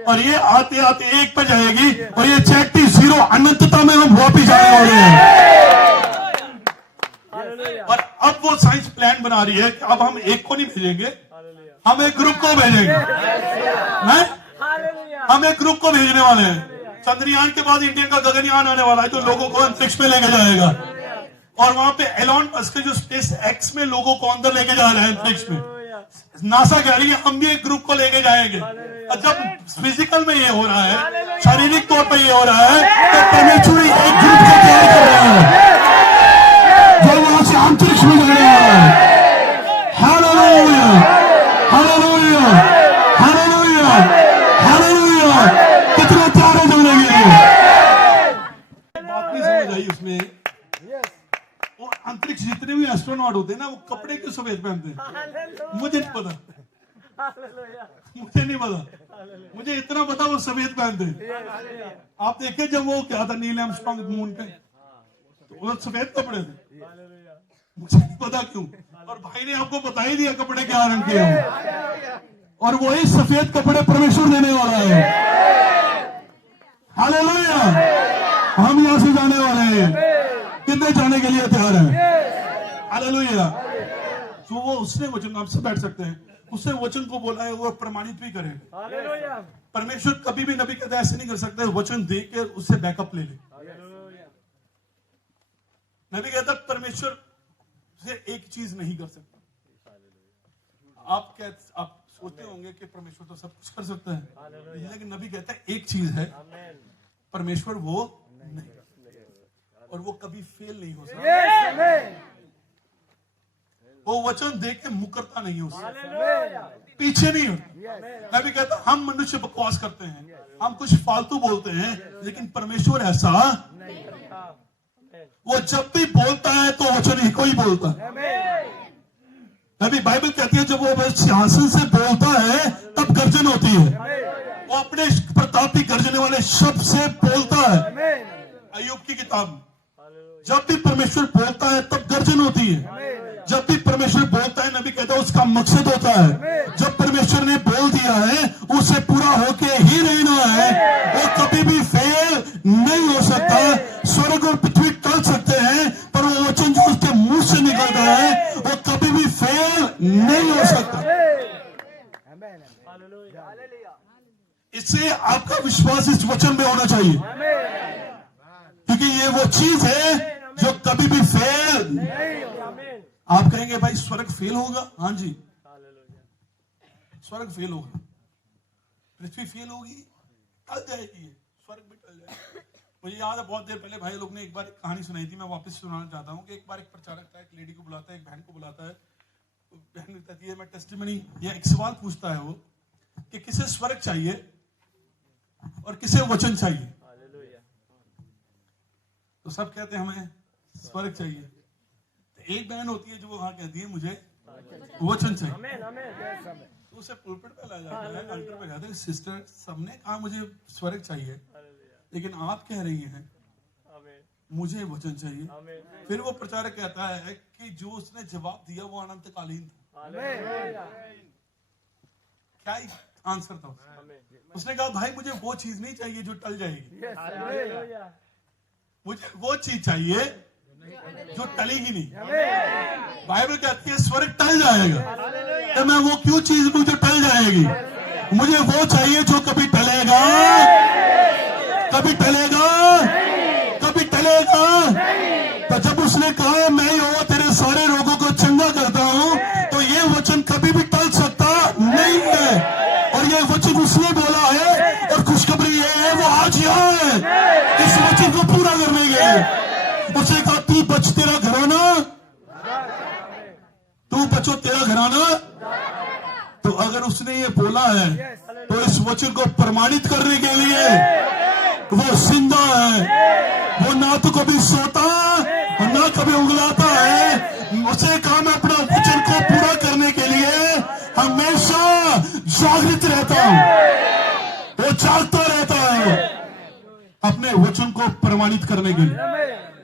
और ये आते आते 1 पे जाएगी, और ये चैटी 0 अनंतता में हम वापिस आने वाले हैं। और अब वो साइंस प्लान बना रही है कि अब हम एक को नहीं भेजेंगे, हम एक ग्रुप को भेजेंगे। हम एक ग्रुप को भेजने वाले हैं। चंद्रयान के बाद इंडिया का गगनयान आने वाला है जो लोगों को अंतरिक्ष में लेके जाएगा, और वहां पे एलॉन मस्क के जो स्पेस एक्स में लोगों को अंदर लेके जा रहे हैं अंतरिक्ष में, नासा कह रही है हम भी एक ग्रुप को लेके जाएंगे। और जब फिजिकल में ये हो रहा है, शारीरिक तौर पर ये हो रहा है, तो परमेश्वर एक ग्रुप को तैयार कर रहा है जो वहां से अंतरिक्ष में जा रहा है। Hallelujah, hallelujah, hallelujah, hallelujah. कितने प्यारे जाने के लिए बात नहीं समझ आई उसमें। और अंतरिक्ष जितने भी एस्ट्रोनॉट होते हैं ना, वो कपड़े क्यों सफेद पहनते हैं मुझे नहीं पता, मुझे नहीं पता, मुझे इतना पता वो सफेद पहनते हैं। आप देखे जब वो क्या था नील आर्मस्ट्रांग मून पे, तो वो सफेद कपड़े थे, मुझे नहीं पता क्यों, और भाई ने आपको बता ही दिया कपड़े क्या रंग के हैं, और वही सफेद कपड़े परमेश्वर देने वाला है। हालेलुया। हम यहां से जाने वाले हैं, कितने जाने के लिए तैयार हैं? हालेलुया। तो वो उसने वचन, आपसे बैठ सकते हैं, उसने वचन को बोला है, वो प्रमाणित भी करेगा। परमेश्वर कभी भी नबी कहते ऐसे नहीं कर सकते, वचन दे के उससे बैकअप ले ले। नबी कहता परमेश्वर से एक चीज नहीं कर सकता। आप सोचते होंगे कि परमेश्वर तो सब कुछ कर सकता है, लेकिन नबी कहता है एक चीज है, परमेश्वर वो नहीं, और वो कभी फेल नहीं हो सकता। वो वचन दे के मुकरता नहीं हो सकता, पीछे नहीं होता। नबी कहता हम मनुष्य बकवास करते हैं, हम कुछ फालतू बोलते हैं, लेकिन परमेश्वर ऐसा, वो जब भी बोलता है तो वचन ही को ही बोलता है। नबी बाइबल कहती है जब वो सिंहासन से बोलता है तब गर्जन होती है, वो अपने प्रतापी गर्जने वाले शब्द से बोलता है। अय्यूब की किताब, जब भी परमेश्वर बोलता है तब गर्जन होती है। जब भी परमेश्वर बोलता है, नबी कहता है उसका मकसद होता है। जब परमेश्वर ने बोल दिया है उसे पूरा होके ही रहना है, वो कभी भी फेल नहीं हो सकता। स्वर्ग और पृथ्वी टल सकते हैं, पर वो वचन जो उसके मुंह से निकलता है वो कभी भी फेल नहीं हो सकता। इससे आपका विश्वास इस वचन में होना चाहिए, क्योंकि ये वो चीज है जो कभी भी फेल नहीं। आप कहेंगे भाई स्वर्ग फेल होगा? हाँ जी, स्वर्ग फेल होगा, पृथ्वी फेल होगी, टल जाएगी, स्वर्ग भी टल जाएगा। मुझे याद है बहुत देर पहले भाई लोग ने एक बार एक कहानी सुनाई थी, मैं वापस सुनाना चाहता हूँ कि एक बार एक प्रचारक था, एक लेडी को बुलाता है, एक बहन को बुलाता है, बहन कहती है मैं टेस्टिमनी या एक सवाल पूछता है वो कि किसे स्वर्ग चाहिए और किसे वचन चाहिए। तो सब कहते हैं हमें स्वर्ग चाहिए। तो एक बहन होती है जो वहां कहती है मुझे वचन चाहिए। तो उसे पुलपिट पे ला जाता है, अल्टर पे जाते हैं, सिस्टर सबने कहा मुझे स्वर्ग चाहिए, लेकिन आप कह रही हैं मुझे वचन चाहिए। फिर वो प्रचारक कहता है कि जो उसने जवाब दिया वो अनंतकालीन था। क्या आंसर था? उसने कहा भाई मुझे वो चीज नहीं चाहिए जो टल जाएगी, मुझे वो चीज चाहिए जो टलेगी नहीं। बाइबल कहती है स्वर्ग टल जाएगा, तो मैं वो क्यों चीज मुझे टल जाएगी? मुझे वो चाहिए जो कभी टलेगा, कभी टलेगा, कभी टलेगा। तो जब उसने कहा मैं यहोवा तेरे सारे रोगों को चंगा करता हूं, तो ये वचन कभी भी टल सकता नहीं है। और ये वचन उसने बोला है, और खुशखबरी ये है वो आज यहाँ है इस वचन को पूरा करने के लिए। उसे कहा तू बच तेरा घराना, तू बचो तेरा घराना। तो अगर उसने ये बोला है तो इस वचन को प्रमाणित करने के लिए वो जिंदा है। वो ना तो कभी सोता और ना कभी उंगलाता है। उसे काम है अपना वचन को पूरा करने के लिए हमेशा जागृत रहता हूं। वो जागता रहता है अपने वचन को प्रमाणित करने के लिए।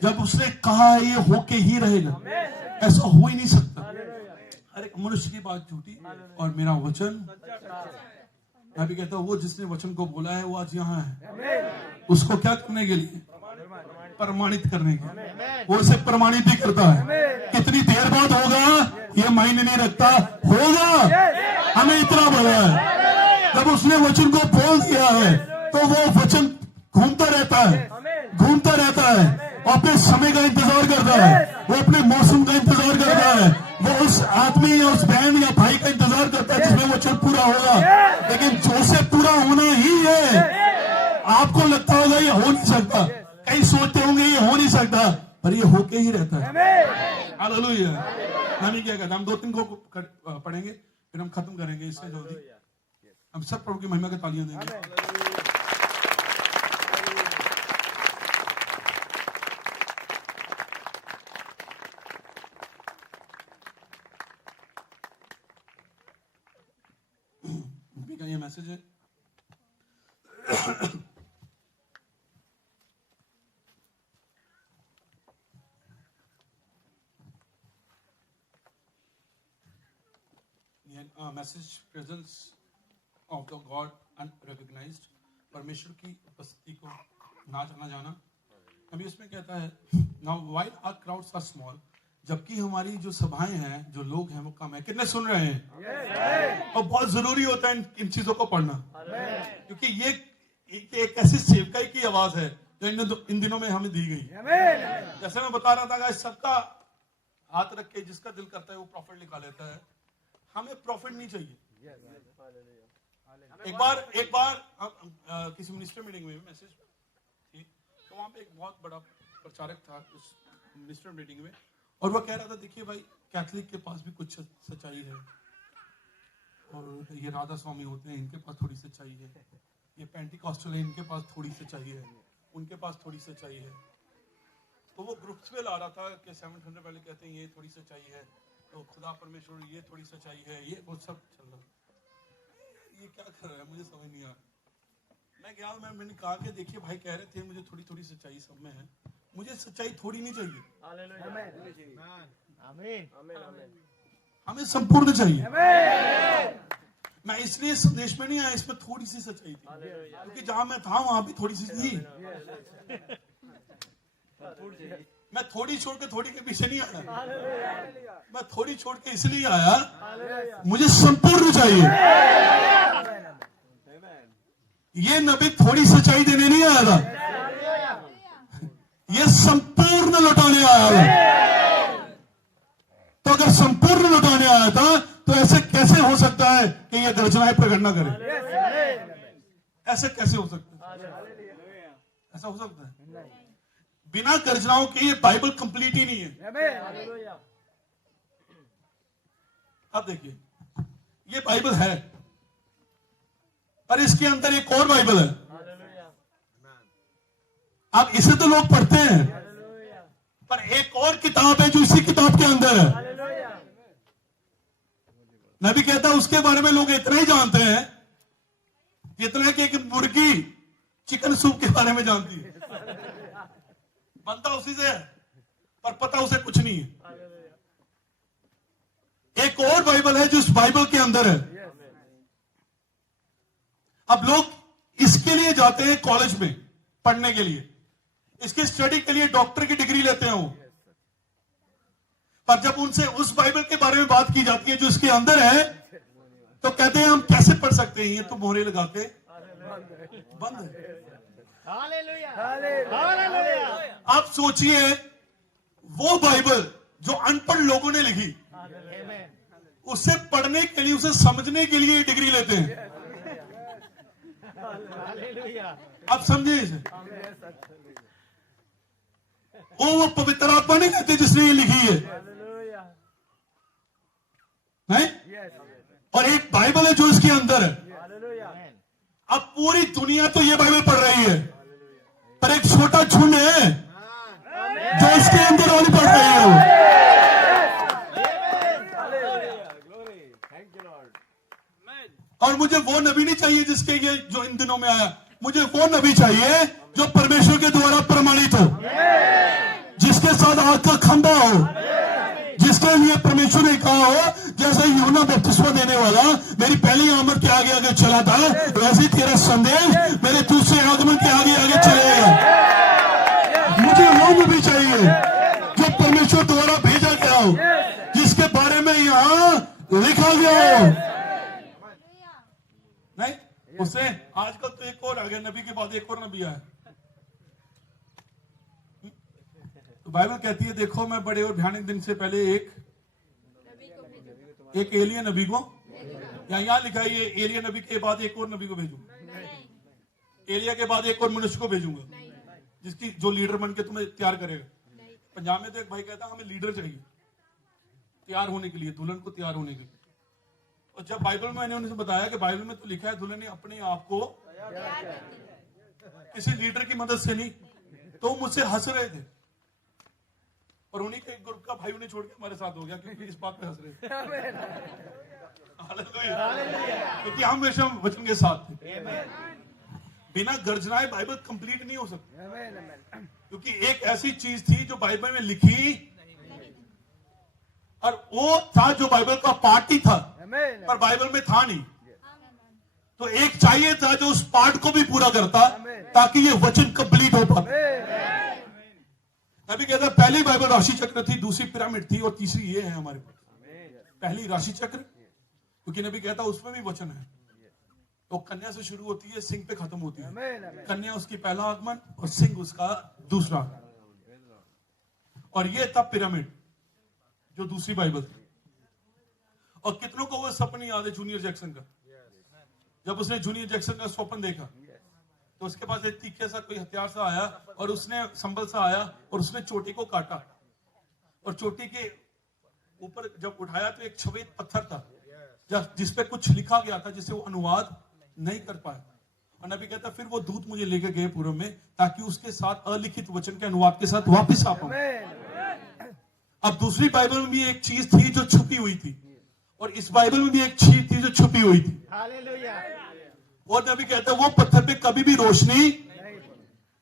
जब उसने कहा है ये होके ही रहेगा, ऐसा हो ही नहीं सकता। अरे मनुष्य की बात झूठी और मेरा वचन, मैं भी कहता हूं वो जिसने वचन को बोला है वो आज यहाँ है। उसको क्या करने के लिए? प्रमाणित करने के लिए। वो इसे प्रमाणित भी करता है। कितनी देर बाद होगा ये मायने नहीं रखता, होगा। हमें इतना पता है जब उसने वचन को बोल दिया है तो वो वचन घूमता रहता है, घूमता रहता है। वो अपने समय का इंतजार करता है, वो अपने मौसम का इंतजार करता है, वो उस आदमी या उस बहन या भाई का इंतजार करता है जिसमें वचन पूरा होगा। लेकिन जो से पूरा होना ही है। आपको लगता होगा ये हो नहीं सकता, कई सोचते होंगे ये हो नहीं सकता, पर ये होके ही रहता है। हालेलुया। हम क्या कहते हैं, हम 2-3 को पढ़ेंगे फिर हम खत्म करेंगे इससे जल्दी। हम सब प्रभु की महिमा की तालियां देंगे। ये मैसेज है। Message presence of the God unrecognised, परमेश्वर की उपस्थिति को ना जाना जाना। अभी उसमें कहता है now while our crowds are small, जबकि हमारी जो सभाएं हैं, जो लोग हैं वो कम है। कितने सुन रहे हैं? और बहुत जरूरी होता है इन चीजों को पढ़ना, क्योंकि ये एक ऐसी सेवकाई की आवाज है जो इन दिनों में हमें दी गई। जैसे मैं बता रहा था गाइस, सबका हाथ रख के जिसका दिल करता है वो प्रॉफिट निकाल लेता है। हमें प्रॉफिट नहीं चाहिए। एक बार किसी मिनिस्टर मीटिंग में मैसेज थी, तो वहां पे एक बहुत बड़ा प्रचारक था उस मिनिस्टर मीटिंग में, और वो कह रहा था देखिए भाई, कैथलिक के पास भी कुछ सच्चाई है, और ये राधा स्वामी होते हैं इनके पास थोड़ी सच्चाई है, ये पेंटिकॉस्टल है इनके पास थोड़ी सच्चाई है, उनके पास थोड़ी सच्चाई है। तो वो ग्रुप्स में ला रहा था कि 700 वाले कहते हैं ये थोड़ी सच्चाई है, तो खुदा परमेश्वर ये थोड़ी सच्चाई है, ये वो सब चल रहा है। ये क्या कर रहा है मुझे समझ नहीं आ रहा। मैं गया, मैंने कहा कि देखिए भाई कह रहे थे मुझे थोड़ी थोड़ी सच्चाई सब में है, मुझे सच्चाई थोड़ी नहीं चाहिए, हमें संपूर्ण चाहिए। मैं इसलिए संदेश में नहीं आया, इसमें थोड़ी सी सच्चाई थी, क्योंकि जहां मैं था वहां भी थोड़ी सी थी। मैं थोड़ी छोड़ के थोड़ी के पीछे नहीं आया, मैं थोड़ी छोड़ के इसलिए आया मुझे संपूर्ण चाहिए। ये नबी थोड़ी सच्चाई देने नहीं आया था, ये संपूर्ण लौटाने आया था। तो अगर संपूर्ण लौटाने आया था तो ऐसे कैसे हो सकता है कि ये गर्जनाएं प्रकट न करे? ऐसे कैसे हो सकता है? ऐसा हो सकता है? बिना गर्जनाओं के ये बाइबल कंप्लीट ही नहीं है। अब देखिए, ये बाइबल है, पर इसके अंदर एक और बाइबल है। अब इसे तो लोग पढ़ते हैं, पर एक और किताब है जो इसी किताब के अंदर है। नबी कहता है उसके बारे में लोग इतना ही जानते हैं जितना कि एक मुर्गी चिकन सूप के बारे में जानती है। बनता उसी से है, पर पता उसे कुछ नहीं है। एक और बाइबल है जो इस बाइबल के अंदर है। अब लोग इसके लिए जाते हैं कॉलेज में पढ़ने के लिए, इसकी स्टडी के लिए डॉक्टर की डिग्री लेते हैं वो, पर जब उनसे उस बाइबल के बारे में बात की जाती है जो इसके अंदर है, तो कहते हैं हम कैसे पढ़ सकते हैं, ये तो मोहरे लगा के बंद है। आप सोचिए, वो बाइबल जो अनपढ़ लोगों ने लिखी, उसे पढ़ने के लिए, उसे समझने के लिए डिग्री लेते हैं। आप समझे इसे? वो पवित्र आत्मा नहीं कहती जिसने ये लिखी है, नहीं? और एक बाइबल है जो इसके अंदर है। अब पूरी दुनिया तो ये बाइबल पढ़ रही है, पर एक छोटा झुंड है जो इसके अंदर वाली पढ़ रही है। और मुझे वो नबी नहीं चाहिए जिसके ये जो इन दिनों में आया, मुझे वो नबी चाहिए जो परमेश्वर के द्वारा प्रमाणित हो, जिसके साथ आग का खंभा हो, जिसके लिए परमेश्वर ने कहा हो जैसे यूहन्ना बपतिस्मा देने वाला मेरी पहली आमद के आगे आगे चला था, वैसे ही तेरा संदेश मेरे दूसरे आगमन के आगे आगे चलेगा। मुझे वो नबी चाहिए जो परमेश्वर द्वारा भेजा गया हो, जिसके बारे में यहाँ लिखा गया हो। नहीं, उससे आजकल तो एक और आ गया, नबी के बाद एक और नबी आया। तो बाइबल कहती है, देखो मैं बड़े और भयानक दिन से पहले एक एलिया नबी को, यहाँ लिखा है ये एलिया नबी के बाद एक और नबी को भेजूंगा, एलिया के बाद एक और मनुष्य को भेजूंगा, जिसकी जो लीडर बन के तुम्हें तैयार करेगा। पंजाब में तो एक भाई कहता हमें लीडर चाहिए तैयार होने के लिए, दुल्हन को तैयार होने के लिए। और जब बाइबल में मैंने उन्हें बताया कि बाइबल में तो लिखा है दुल्हन ने अपने आप को किसी लीडर की मदद से नहीं, तो मुझसे हंस रहे थे। और उन्हीं के एक ग्रुप का भाई उन्हें छोड़ के हमारे साथ हो गया, क्योंकि इस बात पे हंस रहे थे। क्योंकि हम हमेशा वचन के साथ थे। बिना गर्जनाए बाइबल कंप्लीट नहीं हो सकती, क्योंकि एक ऐसी चीज थी जो बाइबल में लिखी, और वो था जो बाइबल का पार्ट ही था, पर बाइबल में था नहीं। तो एक चाहिए था जो उस पार्ट को भी पूरा करता, ताकि ये वचन कंप्लीट हो पाता। नबी कहता पहली बाइबल राशि चक्र थी, दूसरी पिरामिड थी, और तीसरी ये है हमारे पास। पहली राशि चक्र, क्योंकि नबी कहता उसमें भी वचन है। तो कन्या से शुरू होती है, सिंह पे खत्म होती है। कन्या उसकी पहला आगमन और सिंह उसका दूसरा। और ये था पिरामिड, जो दूसरी बाइबल थी। और कितनों को वो सपने याद है जूनियर जैक्सन का? जब उसने जूनियर जैक्सन का स्वप्न देखा, तो उसके पास एक तीखे सा कोई हथियार सा आया, और उसने संबल सा आया, और उसने चोटी को काटा, और चोटी के ऊपर जब उठाया तो एक सफेद पत्थर था जिसपे कुछ लिखा गया था, जिसे वो अनुवाद नहीं कर पाया। और नबी कहता फिर वो दूत मुझे लेकर गए पूर्व में, ताकि उसके साथ अलिखित वचन के अनुवाद के साथ वापिस आ पाऊं। अब दूसरी बाइबल में भी एक चीज थी जो छुपी हुई थी, और इस बाइबल में भी एक चीज थी जो छुपी हुई थी। और नबी कहता वो पत्थर पे कभी भी रोशनी,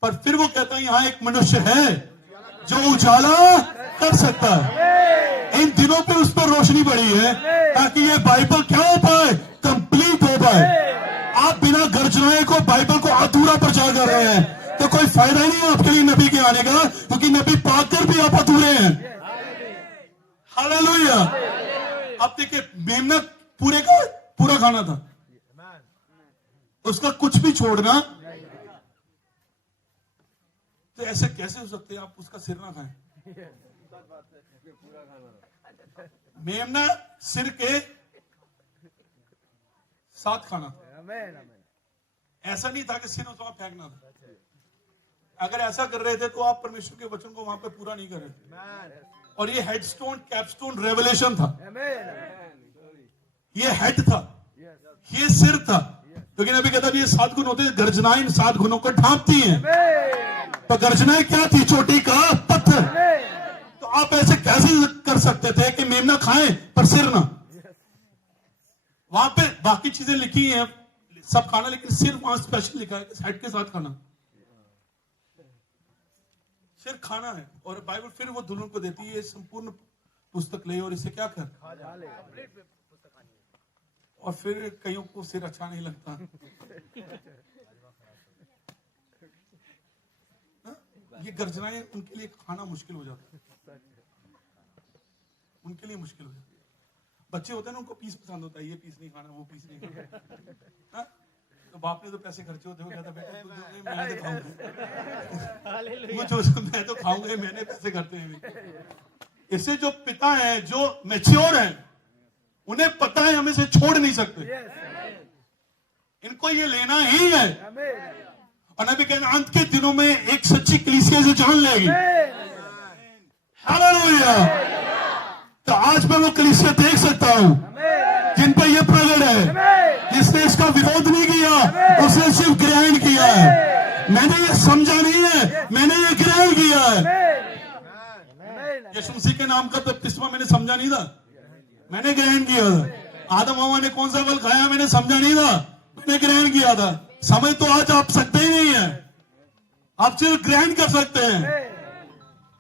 पर फिर वो कहता है यहाँ एक मनुष्य है जो उजाला कर सकता है। इन दिनों पे उस पर रोशनी पड़ी है, ताकि ये बाइबल क्या हो पाए, कंप्लीट हो पाए। आप बिना गर्जनाए को बाइबल को अधूरा प्रचार कर रहे हैं, तो कोई फायदा ही नहीं है आपके लिए नबी के आने का, क्योंकि नबी पाकर भी आप अधूरे हैं। हालेलुया। अब देखिए, मेमना पूरे का पूरा खाना था, उसका कुछ भी छोड़ना, तो ऐसे कैसे हो सकते हैं आप उसका सिर ना खाएं? मेमना सिर के साथ खाना था, ऐसा नहीं था कि सिर उस वहां फेंकना था। अगर ऐसा कर रहे थे तो आप परमेश्वर के वचन को वहां पे पूरा नहीं कर रहे थे। और ये हेडस्टोन कैपस्टोन रेवलेशन था, ये हेड था, ये सिर था। क्योंकि नबी कहता ये 7 गुण होते हैं, गर्जनाएं 7 गुणों को ढांपती हैं। तो गर्जनाएं क्या थी? चोटी का पत्थर। तो आप ऐसे कैसे कर सकते थे कि मेमना खाएं पर सिर ना? वहां पे बाकी चीजें लिखी हैं सब खाना, लेकिन सिर वहां स्पेशल लिखा है, हेड के साथ खाना, सिर खाना है। और बाइबल फिर वो दुल्हन को देती है, संपूर्ण पुस्तक ले और इसे क्या कर। और फिर कईयों को सिर अच्छा नहीं लगता, ये गर्जनाएं उनके लिए खाना मुश्किल हो जाता है, उनके लिए मुश्किल हो जाता है। बच्चे होते हैं ना, उनको पीस पसंद होता है, ये पीस नहीं खाना, वो पीस नहीं खाना। तो बाप ने तो पैसे खर्चे होते हुए कहता बेटा मैं तो खाऊंगा, मैं तो खाऊंगा, मैंने पैसे खर्चे हैं। इससे जो पिता हैं, जो मैच्योर हैं, उन्हें पता है हम इसे छोड़ नहीं सकते, इनको ये लेना ही है। और नबी कहते अंत के दिनों में एक सच्ची कलीसिया से जान लेगी, हालेलुया। तो आज मैं वो कलीसिया देख सकता हूं जिन पर यह प्रकट है, जिसने इसका विरोध नहीं किया, उसने सिर्फ ग्रहण किया है। मैंने ये समझा नहीं है, मैंने ये ग्रहण किया है। यीशु मसीह के नाम का बपतिस्मा मैंने समझा नहीं था, मैंने ग्रहण किया था। आदम हवा ने कौन सा फल खाया मैंने समझा नहीं था, मैंने ग्रहण किया था। समझ तो आज आप सकते ही नहीं है, आप सिर्फ ग्रहण कर सकते हैं।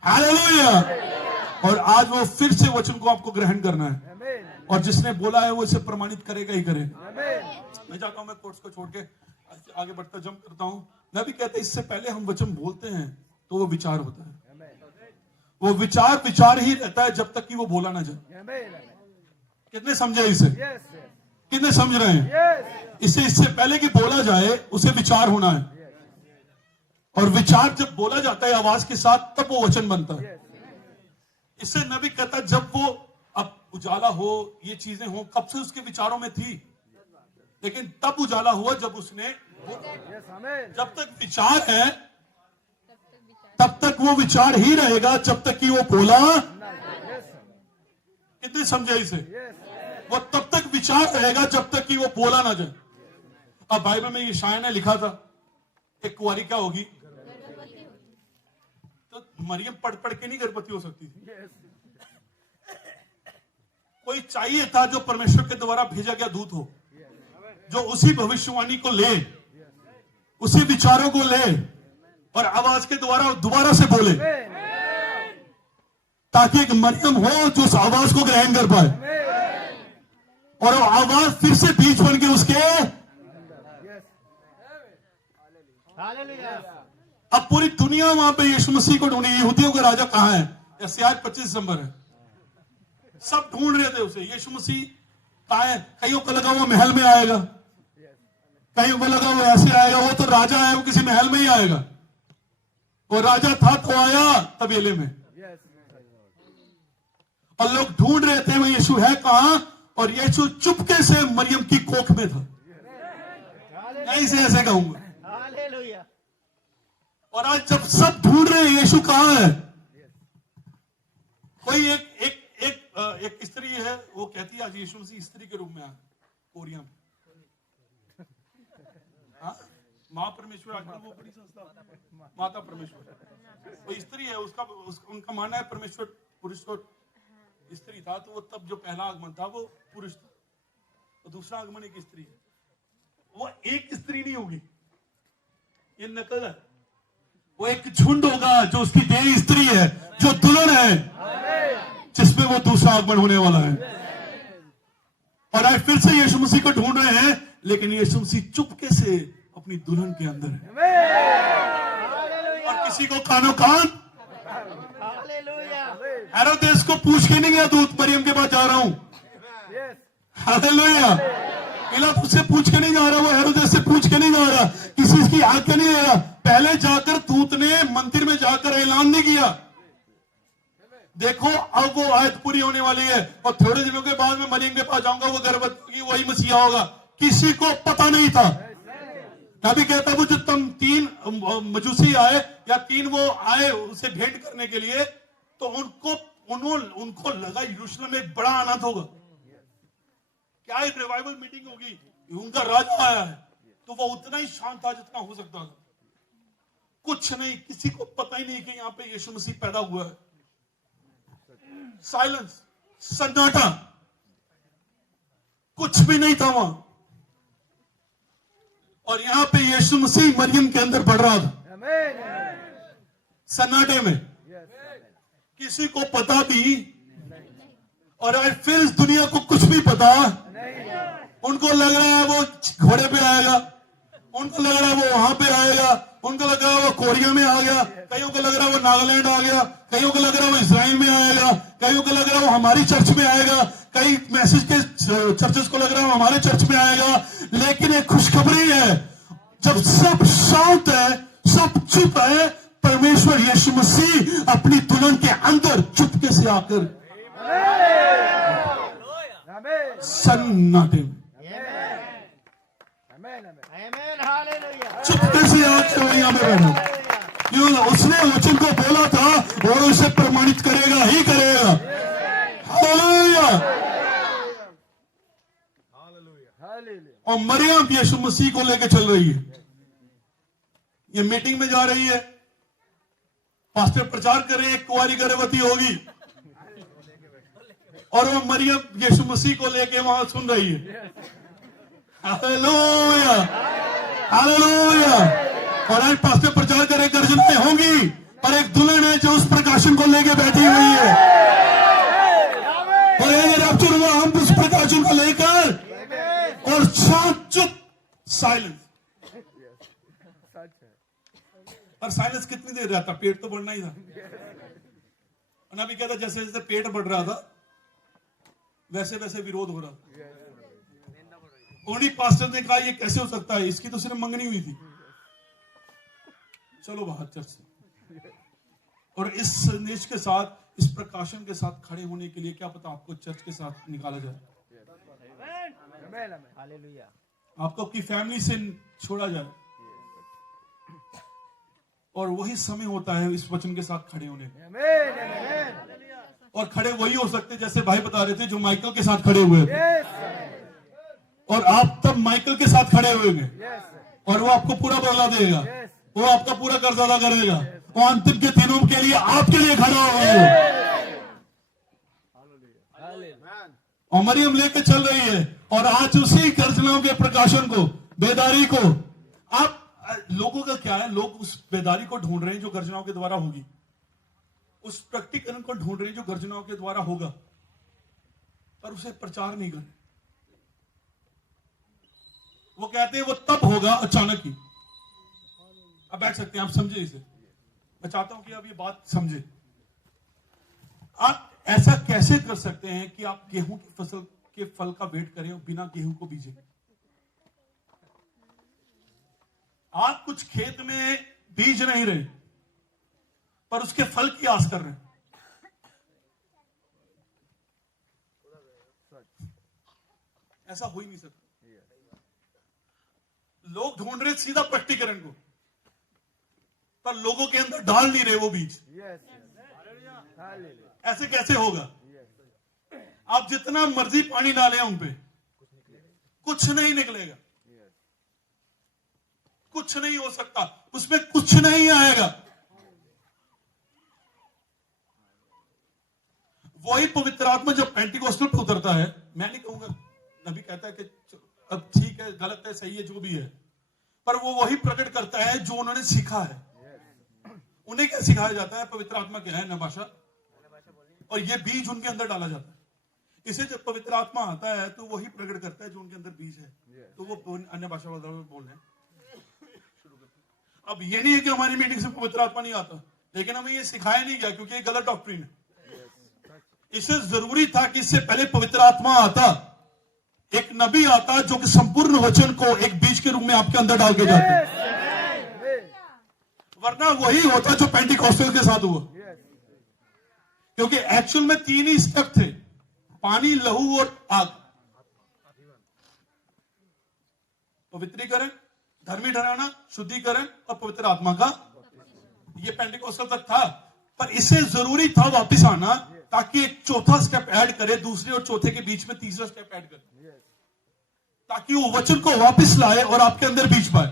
हालेलुया। और आज वो फिर से वचन को आपको ग्रहण करना है, और जिसने बोला है वो इसे प्रमाणित करेगा ही करेगा। मैं चाहता हूं मैं कोर्स को छोड़ के आगे बढ़ता जंप करता हूं। मैं भी कहता इससे पहले हम वचन बोलते हैं तो वो विचार होता है। वो विचार ही रहता है जब तक कि वो बोला ना जाए। कितने समझे इसे? कितने समझ रहे हैं? इससे पहले कि बोला जाए उसे विचार होना है, और विचार जब बोला जाता है आवाज के साथ तब वो वचन बनता है। इससे नबी कहता जब वो अब उजाला हो, ये चीजें हो, कब से उसके विचारों में थी, लेकिन तब उजाला हुआ जब उसने, जब तक विचार है तब तक वो विचार ही रहेगा जब तक कि वो बोला। कितने समझे इसे? वो तब तक विचार रहेगा जब तक कि वो बोला ना जाए। अब बाइबल में यशायाह ने लिखा था एक कुंवारी क्या होगी, तो मरियम पढ़ के नहीं गर्भवती हो सकती थी। कोई चाहिए था जो परमेश्वर के द्वारा भेजा गया दूत हो, जो उसी भविष्यवाणी को ले, उसी विचारों को ले और आवाज के द्वारा दोबारा से बोले, ताकि एक मरियम हो जो उस आवाज को ग्रहण कर पाए, और वो आवाज फिर से बीच बन के उसके। अब पूरी दुनिया वहां पे यीशु मसीह को ढूंढी। यहूदियों का राजा कहां है? यशायाह 25 दिसंबर है, सब ढूंढ रहे थे उसे। यीशु मसीह कहां है? कईयों को लगा वो महल में आएगा, कईयों को लगा वो ऐसे आएगा, वो तो राजा है, वो किसी महल में ही आएगा। वो राजा था तो आया तबेले में, और लोग ढूंढ रहे थे वो यीशु है कहां, और यीशु चुपके से मरियम की कोख में था। ऐसे ऐसे कहूंगा। और आज जब सब ढूंढ रहे हैं यीशु कहां है, कोई एक स्त्री है, वो कहती है आज यीशु मसीह स्त्री के रूप में आया कोरिया में। मां परमेश्वर आजकल वो बड़ी संस्था माता परमेश्वर, वो स्त्री है, उनका मानना है परमेश्वर पुरुष तो स्त्री था, तो वो तब जो पहला आगमन था वो पुरुष था, तो दूसरा आगमन एक स्त्री है। वो एक स्त्री नहीं होगी, ये नकल है। वो एक झुंड होगा जो उसकी देह स्त्री है, जो दुल्हन है, जिसमें वो दूसरा आगमन होने वाला है। और आज फिर से यीशु मसीह को ढूंढ रहे हैं, लेकिन यीशु मसीह चुपके से अपनी दुल्हन के अंदर है, और किसी को कानो कान। हेरोदेस को पूछ के नहीं गया दूत, मरियम के पास जा रहा हूं। हालेलुया। पिलातुस से पूछ के नहीं जा रहा, वो हेरोदेस से पूछ के नहीं जा रहा, किसी की आज्ञा नहीं ले रहा। पहले जाकर दूत ने मंदिर में जाकर ऐलान नहीं किया, देखो अब वो आयत पूरी होने वाली है, और थोड़े दिनों के बाद मैं मरियम के पास जाऊंगा, वो गर्भवती होगी, वही मसीहा होगा। किसी को पता नहीं था। नबी कहता वो जो तुम 3 मजूसी आए या 3 वो आए उसे भेंट करने के लिए, तो उनको लगा यरूशलेम एक बड़ा आनंद होगा, क्या एक रिवाइवल मीटिंग होगी, उनका राजा आया है। तो वो उतना ही शांत था जितना हो सकता था। कुछ नहीं, किसी को पता ही नहीं कि यहां पे यीशु मसीह पैदा हुआ है। साइलेंस, सन्नाटा, कुछ भी नहीं था वहां। और यहां पे यीशु मसीह मरियम के अंदर बढ़ रहा था, सन्नाटे में, किसी को पता भी। और आज फिर इस दुनिया को कुछ भी पता। उनको लग रहा है वो घोड़े पे आएगा, उनको लग रहा है वो वहां पे आएगा, उनको लग रहा है वो कोरिया में आ गया, कईयों को लग रहा है वो नागालैंड आ गया, कईयों को लग रहा है वो इजराइल में आएगा, कईयों को लग रहा है वो हमारी चर्च में आएगा, कई मैसेज के चर्चेस को लग रहा है वो हमारे चर्च में आएगा। लेकिन एक खुशखबरी है, जब सब शांत है, सब चुप है, परमेश्वर यीशु मसीह अपनी दुल्हन के अंदर चुपके से आकर सन्नाटे में चुपके से आकर यहाँ पे बैठा। क्यों? उसने वचन को बोला था और उसे प्रमाणित करेगा ही करेगा। हालेलुया। और मरियम यीशु मसीह को लेकर चल रही है। ये मीटिंग में जा रही है, पास्टर प्रचार कर रहे हैं, एक कुंवारी गर्भवती होगी और वो मरियम यीशु मसीह को लेके वहां सुन रही है। Hallelujah, hallelujah. और आज पास्टर प्रचार करे गर्जनें होंगी, पर एक दुल्हन है जो उस प्रकाशन को लेके बैठी हुई है। और ये रैप्चर हुआ, हम उस प्रकाशन को लेकर और चुप साइलेंस। पर साइलेंस कितनी देर रहता? पेट तो बढ़ना ही था। और अभी कहता जैसे जैसे पेट बढ़ रहा था वैसे वैसे विरोध हो रहा था। उन्हीं पास्टर ने कहा ये कैसे हो सकता है, इसकी तो सिर्फ मंगनी हुई थी, चलो बाहर चर्च से। और इस संदेश के साथ, इस प्रकाशन के साथ खड़े होने के लिए क्या पता आपको चर्च के साथ निकाला जाए, आपको आपकी फैमिली से छोड़ा जाए। और वही समय होता है इस वचन के साथ खड़े होने का। और खड़े वही हो सकते जैसे भाई बता रहे थे जो माइकल के साथ खड़े हुए थे। और आप तब माइकल के साथ खड़े हुए और वो आपको पूरा बदला देगा, वो आपका पूरा कर्ज अदा करेगा, वो अंतिम के दिनों के लिए आपके लिए खड़ा होगा। और मरियम लेके चल रही है और आज उसी गर्जनाओं के प्रकाशन को, बेदारी को, आप लोगों का क्या है, लोग उस बेदारी को ढूंढ रहे हैं जो गर्जनाओं के द्वारा होगी, उस प्रकटीकरण को ढूंढ रहे हैं जो गर्जनाओं के द्वारा होगा, पर उसे प्रचार नहीं कर रहे। वो कहते हैं वो तब होगा अचानक ही। अब बैठ सकते हैं, आप समझे इसे। मैं चाहता हूं कि आप ये बात समझे। आप ऐसा कैसे कर सकते हैं कि आप गेहूं की फसल के फल का वेट करें और बिना गेहूं को बीजे? आप कुछ खेत में बीज नहीं रहे पर उसके फल की आस कर रहे हैं। ऐसा हो ही नहीं सकता। लोग ढूंढ रहे सीधा प्रकटीकरण को, पर लोगों के अंदर डाल नहीं रहे वो बीज। ऐसे कैसे होगा? आप जितना मर्जी पानी डालें उन पे, कुछ नहीं निकलेगा, कुछ नहीं हो सकता, उसमें कुछ नहीं आएगा। वही पवित्र आत्मा जब पेंटिकोस्टल पे उतरता है, मैं नहीं कहूंगा, नबी कहता है कि अब ठीक है, गलत है, सही है, जो भी है, पर वो वही प्रकट करता है जो उन्होंने सीखा है। उन्हें क्या सिखाया जाता है? पवित्र आत्मा क्या है? नभाषा। और ये बीज उनके अंदर डाला जाता है। इसे जब पवित्र आत्मा आता है तो वही प्रकट करता है जो उनके अंदर बीज है, तो वो अन्य भाषा बोल रहे हैं। अब ये नहीं है कि हमारी मीटिंग से पवित्र आत्मा नहीं आता, लेकिन हमें ये सिखाया नहीं गया क्योंकि ये गलत डॉक्ट्रिन है। इसे जरूरी था कि इससे पहले पवित्र आत्मा आता, एक नबी आता जो कि संपूर्ण वचन को एक बीज के रूप में आपके अंदर डाल के जाता, वरना वही होता जो पेंटिकोस्टल के साथ हुआ। क्योंकि एक्चुअल में 3 ही स्टेप थे, पानी, लहू और आग। पवित्रीकरण, धर्मी ठहराना, शुद्धिकरण और पवित्र आत्मा का, ये पेंटिकोस्टल तक था। पर इसे जरूरी था वापस आना ताकि एक चौथा स्टेप ऐड करे, दूसरे और चौथे के बीच में तीसरा स्टेप ऐड करे, ताकि वो वचन को वापस लाए और आपके अंदर बीज पाए,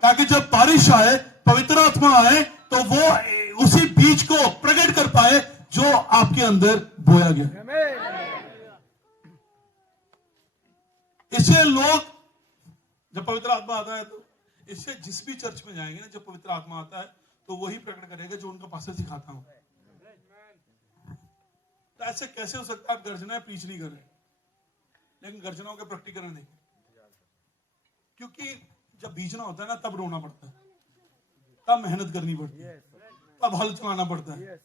ताकि जब बारिश आए, पवित्र आत्मा आए, तो वो उसी बीज को प्रकट कर पाए जो आपके अंदर बोया गया। इससे लोग, जब पवित्र आत्मा आता है तो इससे जिस भी चर्च में जाएंगे ना, जब पवित्र आत्मा आता है तो वही प्रकट करेगा जो उनका पास्टर सिखाता हूं। तो ऐसे कैसे हो सकता है? आप गर्जनाएं प्रीच नहीं कर रहे, लेकिन गर्जनाओं का प्रकटीकरण नहीं। क्योंकि जब बीजना होता है ना, तब रोना पड़ता है, तब मेहनत करनी पड़ती है, तब हल चलाना पड़ता है।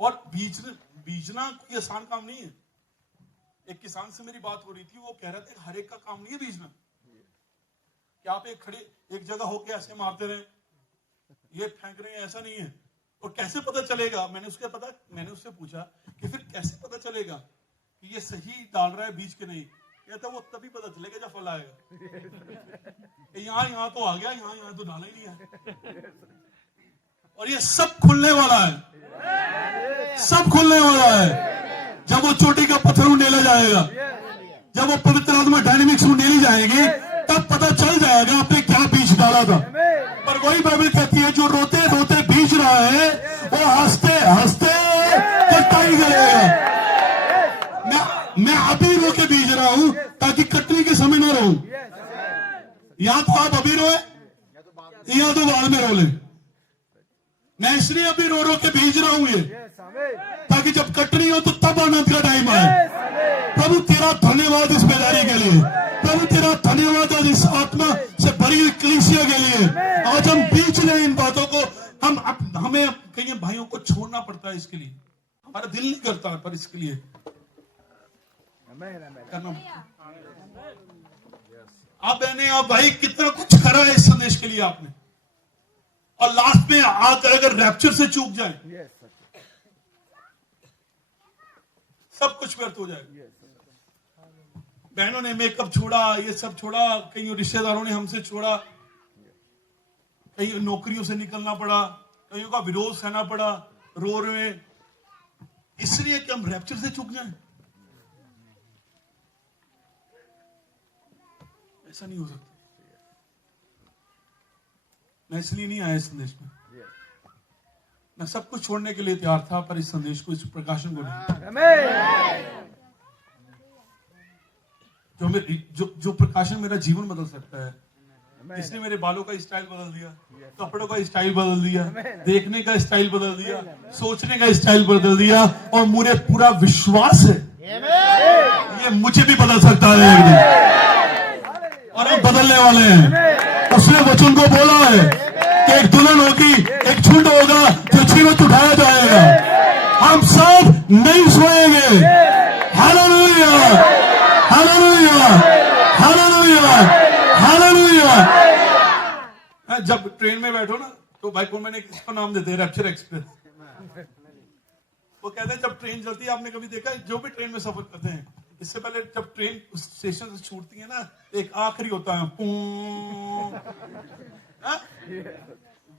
और बीजना कोई आसान काम नहीं है। एक किसान से मेरी बात हो रही थी, वो कह रहा था हर एक का काम नहीं है बीजना। क्या आप एक जगह होके ऐसे मारते रहे, ये फेंक रहे हैं, ऐसा नहीं है। और कैसे पता चलेगा? मैंने उससे पूछा कि फिर कैसे पता चलेगा कि ये सही डाल रहा है बीज के नहीं? कहता वो तभी पता चलेगा जब फल आएगा। यहाँ तो आ गया, यहाँ तो डाला ही नहीं है। और ये सब खुलने वाला है, सब खुलने वाला है। जब वो चोटी का पत्थर उंडेला जाएगा, जब वो पवित्र आत्मा डायनेमिक्स उंडेली जाएगी, तब पता चल जाएगा आपने क्या बीज डाला था। पर वही बाइबल कहती है जो रोते रोते बीज रहा है वो हंसते हंसते कटाई करेगा। मैं अभी रो के बीज रहा हूं ताकि कटने के समय ना रहूं। या तो आप अभी रोए या तो बाद में रो ले। मैं इसलिए अभी रो रो के भेज रहा हूं ये, ताकि जब कटनी हो तो तब आनंद का टाइम आए। प्रभु तेरा धन्यवाद इस बेदारी के लिए, प्रभु तेरा धन्यवाद आज इस आत्मा से भरी हुई कलीसिया के लिए। आज हम बीच रहे इन बातों को। हमें कई भाइयों को छोड़ना पड़ता है, इसके लिए हमारा दिल नहीं करता, पर इसके लिए करना। आप बहने आप भाई कितना कुछ करा है इस संदेश के लिए आपने, और लास्ट में आकर अगर रैप्चर से चूक जाए सब कुछ व्यर्थ हो जाएगा। बहनों ने मेकअप छोड़ा, ये सब छोड़ा, कई रिश्तेदारों ने हमसे छोड़ा, कई नौकरियों से निकलना पड़ा, कईयों का विरोध सहना पड़ा, रो रहे इसलिए कि हम रैप्चर से चूक जाएं। ऐसा नहीं हो सकता। मैं इसलिए नहीं आया इस संदेश में। मैं सब कुछ छोड़ने के लिए तैयार था, पर इस संदेश को, इस प्रकाशन को नहीं। जो प्रकाशन मेरा जीवन बदल सकता है, इसने मेरे बालों का स्टाइल बदल दिया, कपड़ों का स्टाइल बदल दिया, देखने का स्टाइल बदल दिया, सोचने का स्टाइल बदल दिया, और मुझे पूरा विश्वास है ये मुझे भी बदल सकता है एक दिन, और हम बदलने वाले हैं। उसने वचन को बोला है कि एक दुल्हन होगी, एक झुंड होगा जो जीवित उठाया जाएगा। हम सब नहीं सोएंगे। Hallelujah, hallelujah, hallelujah, hallelujah. जब ट्रेन में बैठो ना तो भाई को मैंने किसको नाम देते हैं, रैप्चर एक्सप्रेस। वो कहते हैं जब ट्रेन चलती है, आपने कभी देखा है जो भी ट्रेन में सफर करते हैं, इससे पहले जब ट्रेन स्टेशन से छूटती है ना, एक आखिरी होता है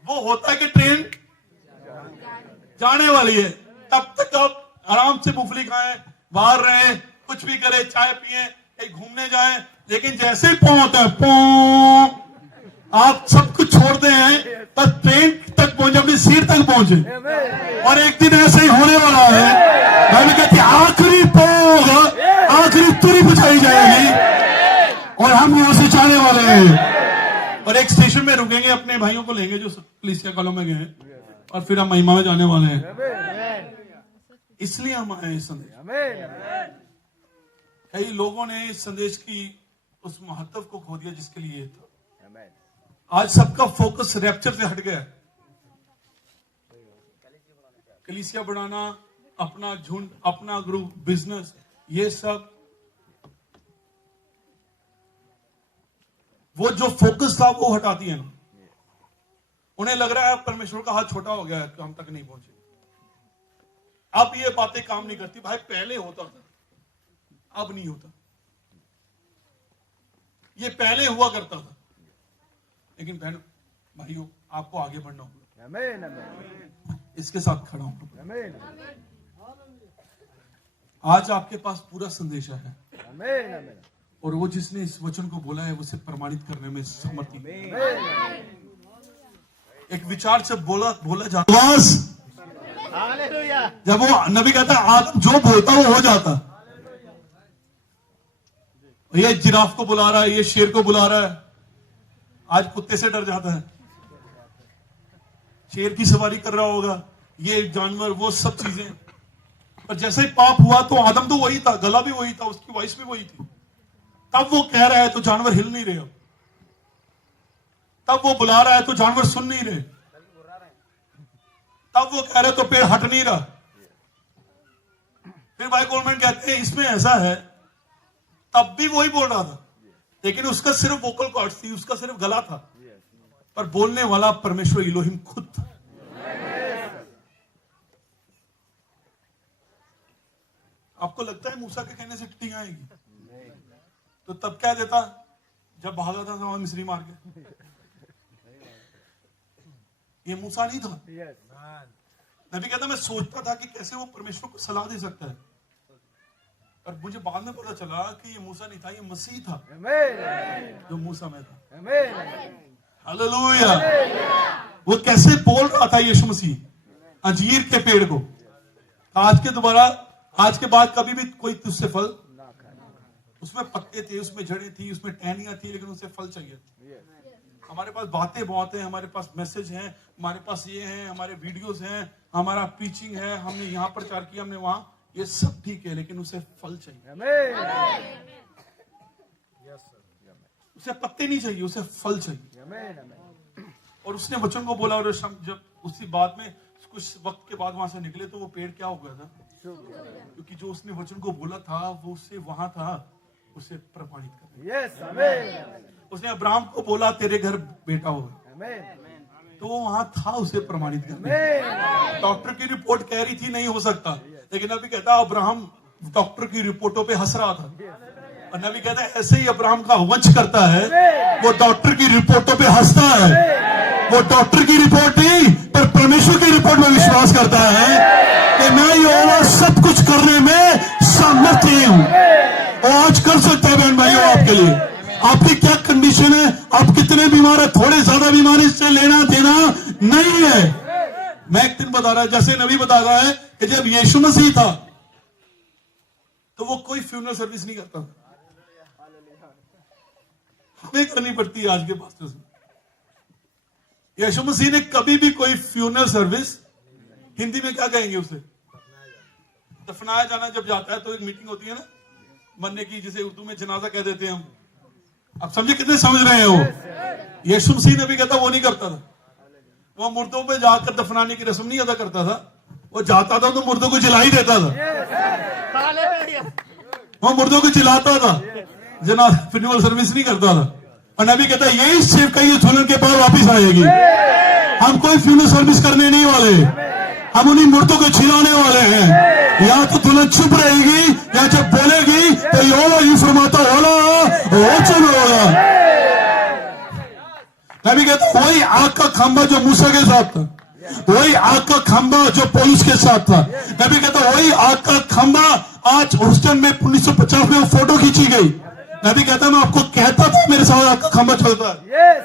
वो होता है कि ट्रेन जाने वाली है। तब तक आप आराम से मूंगफली खाएं, बाहर रहें, कुछ भी करें, चाय पिए, कहीं घूमने जाएं, लेकिन जैसे ही होता है आप सब कुछ छोड़ते हैं, तब ट्रेन तक पहुंचे, अपनी सीट तक पहुंचे। और एक दिन ऐसे ही होने वाला है, मैं कहती आखिरी होगा, आखिरी तुरी बुझाई जाएगी और हम यहां से जाने वाले हैं। और एक स्टेशन में रुकेंगे, अपने भाइयों को लेंगे जो कलीसिया कॉलों में गए, और फिर हम महिमा में जाने वाले हैं। इसलिए हम आए इस संदेश। कई लोगों ने इस संदेश की उस महत्व को खो दिया जिसके लिए था। आज सबका फोकस रैप्चर से हट गया। कलीसिया बढ़ाना, अपना झुंड, अपना ग्रुप, बिजनेस, ये सब वो जो फोकस था वो हटाती है ना। उन्हें लग रहा है परमेश्वर का हाथ छोटा हो गया है, हम तक नहीं पहुंचे। अब ये बातें काम नहीं करती। भाई पहले होता था, अब नहीं होता। ये पहले हुआ करता था, लेकिन बहन भाइयों आपको आगे बढ़ना होगा। इसके साथ खड़ा हूं। आज आपके पास पूरा संदेश है, और वो जिसने इस वचन को बोला है उसे प्रमाणित करने में समर्थ है। एक विचार से बोला जाता, जब वो नबी कहता है आदम जो बोलता वो हो जाता। ये जिराफ को बुला रहा है, ये शेर को बुला रहा है, आज कुत्ते से डर जाता है। शेर की सवारी कर रहा होगा, ये जानवर, वो सब चीजें। पर जैसे ही पाप हुआ तो आदम तो वही था, गला भी वही था, उसकी वॉइस भी वही थी। तब वो कह रहा है तो जानवर हिल नहीं रहे, तब वो बुला रहा है तो जानवर सुन नहीं रहे, तब वो कह रहे तो पेड़ हट नहीं रहा। फिर भाई कोलमैन कहते हैं इसमें ऐसा है, तब भी वही बोल रहा था, लेकिन उसका सिर्फ वोकल कॉर्ड्स थी, उसका सिर्फ गला था, पर बोलने वाला परमेश्वर इलोहिम खुद था। आपको लगता है मूसा के कहने से टिड्डियां आएगी? तो तब क्या देता जब भागा था मिस्री मार के? ये मूसा नहीं था। नबी कहता मैं सोचता था कि कैसे वो परमेश्वर को सलाह दे सकता है, और मुझे बाद में पता चला कि ये मूसा नहीं था, ये मसीह था जो मूसा में था। हालेलुया। वो कैसे बोल रहा था यीशु मसीह अंजीर के पेड़ को, आज के बाद कभी भी कोई तुझसे फल, उसमें पत्ते थे, उसमें जड़ें थी, उसमें टहनियां थी, लेकिन उससे फल चाहिए। हमारे पास बातें बहुत हैं, हमारे पास मैसेज हैं, हमारे पास ये हैं, हमारे वीडियोस हैं, हमारा प्रीचिंग है, हमने यहाँ प्रचार किया, हमने वहां, ये सब ठीक है, लेकिन उसे फल चाहिए। उसे पत्ते नहीं चाहिए, उसे फल चाहिए। और उसने वचन को बोला, और जब उसी बात में कुछ वक्त के बाद वहां से निकले तो वो पेड़ क्या हो गया था, क्योंकि जो उसने वचन को बोला था वो उससे वहां था, उसे प्रमाणित कर। उसने अब्राहम को बोला तेरे घर बेटा होगा, तो वो वहां था उसे प्रमाणित करने। डॉक्टर की रिपोर्ट कह रही थी नहीं हो सकता, लेकिन अभी कहता अब्राहम डॉक्टर की रिपोर्टों पे हंस रहा था, और नबी कहता है ऐसे ही अब्राहम का वंश करता है, वो डॉक्टर की रिपोर्टों पे हंसता है, वो डॉक्टर की रिपोर्ट नहीं पर परमेश्वर की रिपोर्ट में विश्वास करता है कि मैं यहोवा सब कुछ करने में सामर्थ्य हूं। और आज कर सकते हैं बहन भाइयों, आपके लिए आपकी क्या कंडीशन है, आप कितने बीमार है, थोड़े ज्यादा बीमारी से लेना देना नहीं है। मैं एक दिन बता रहा, जैसे नबी बता रहा है कि जब यीशु मसीह था तो वो कोई फ्यूनरल सर्विस नहीं करता था, हमें करनी पड़ती है आज के पास्टर्स में। यीशु मसीह ने कभी भी कोई फ्यूनरल सर्विस, हिंदी में क्या कहेंगे उसे, दफनाया जाना जब जाता है तो एक मीटिंग होती है ना मरने की, जिसे उर्दू में जनाजा कह देते हैं हम। अब समझे कितने समझ रहे हैं वो। यीशु मसीह ने भी कहता वो नहीं करता था, वो मुर्दों पे जाकर दफनाने की रस्म नहीं अदा करता था, वो जाता था तो मुर्दों को जला ही देता था, वो मुर्दों को जलाता था, जनाजा फ्यूनरल सर्विस नहीं करता था। और नबी कहता है यही सेव का ये दुल्हन के पास वापिस आएगी, हम कोई फ्यूनरल सर्विस करने नहीं वाले, हम उन्हीं मुर्दों को छिलाने वाले हैं। या तो दुल्हन चुप रहेगी, या जब बोलेगी तो यहोवा यूं फरमाता होला वचन होगा। नबी कहता वही आग का खंभा जो मूसा के साथ था, वही आग का खंभा जो पौलुस के साथ था। नबी कहता वही आग का खंभा आज ह्यूस्टन में 1950 में वो फोटो खींची गई। नबी कहता मैं आपको कहता था मेरे साथ आग का खंभा चलता है,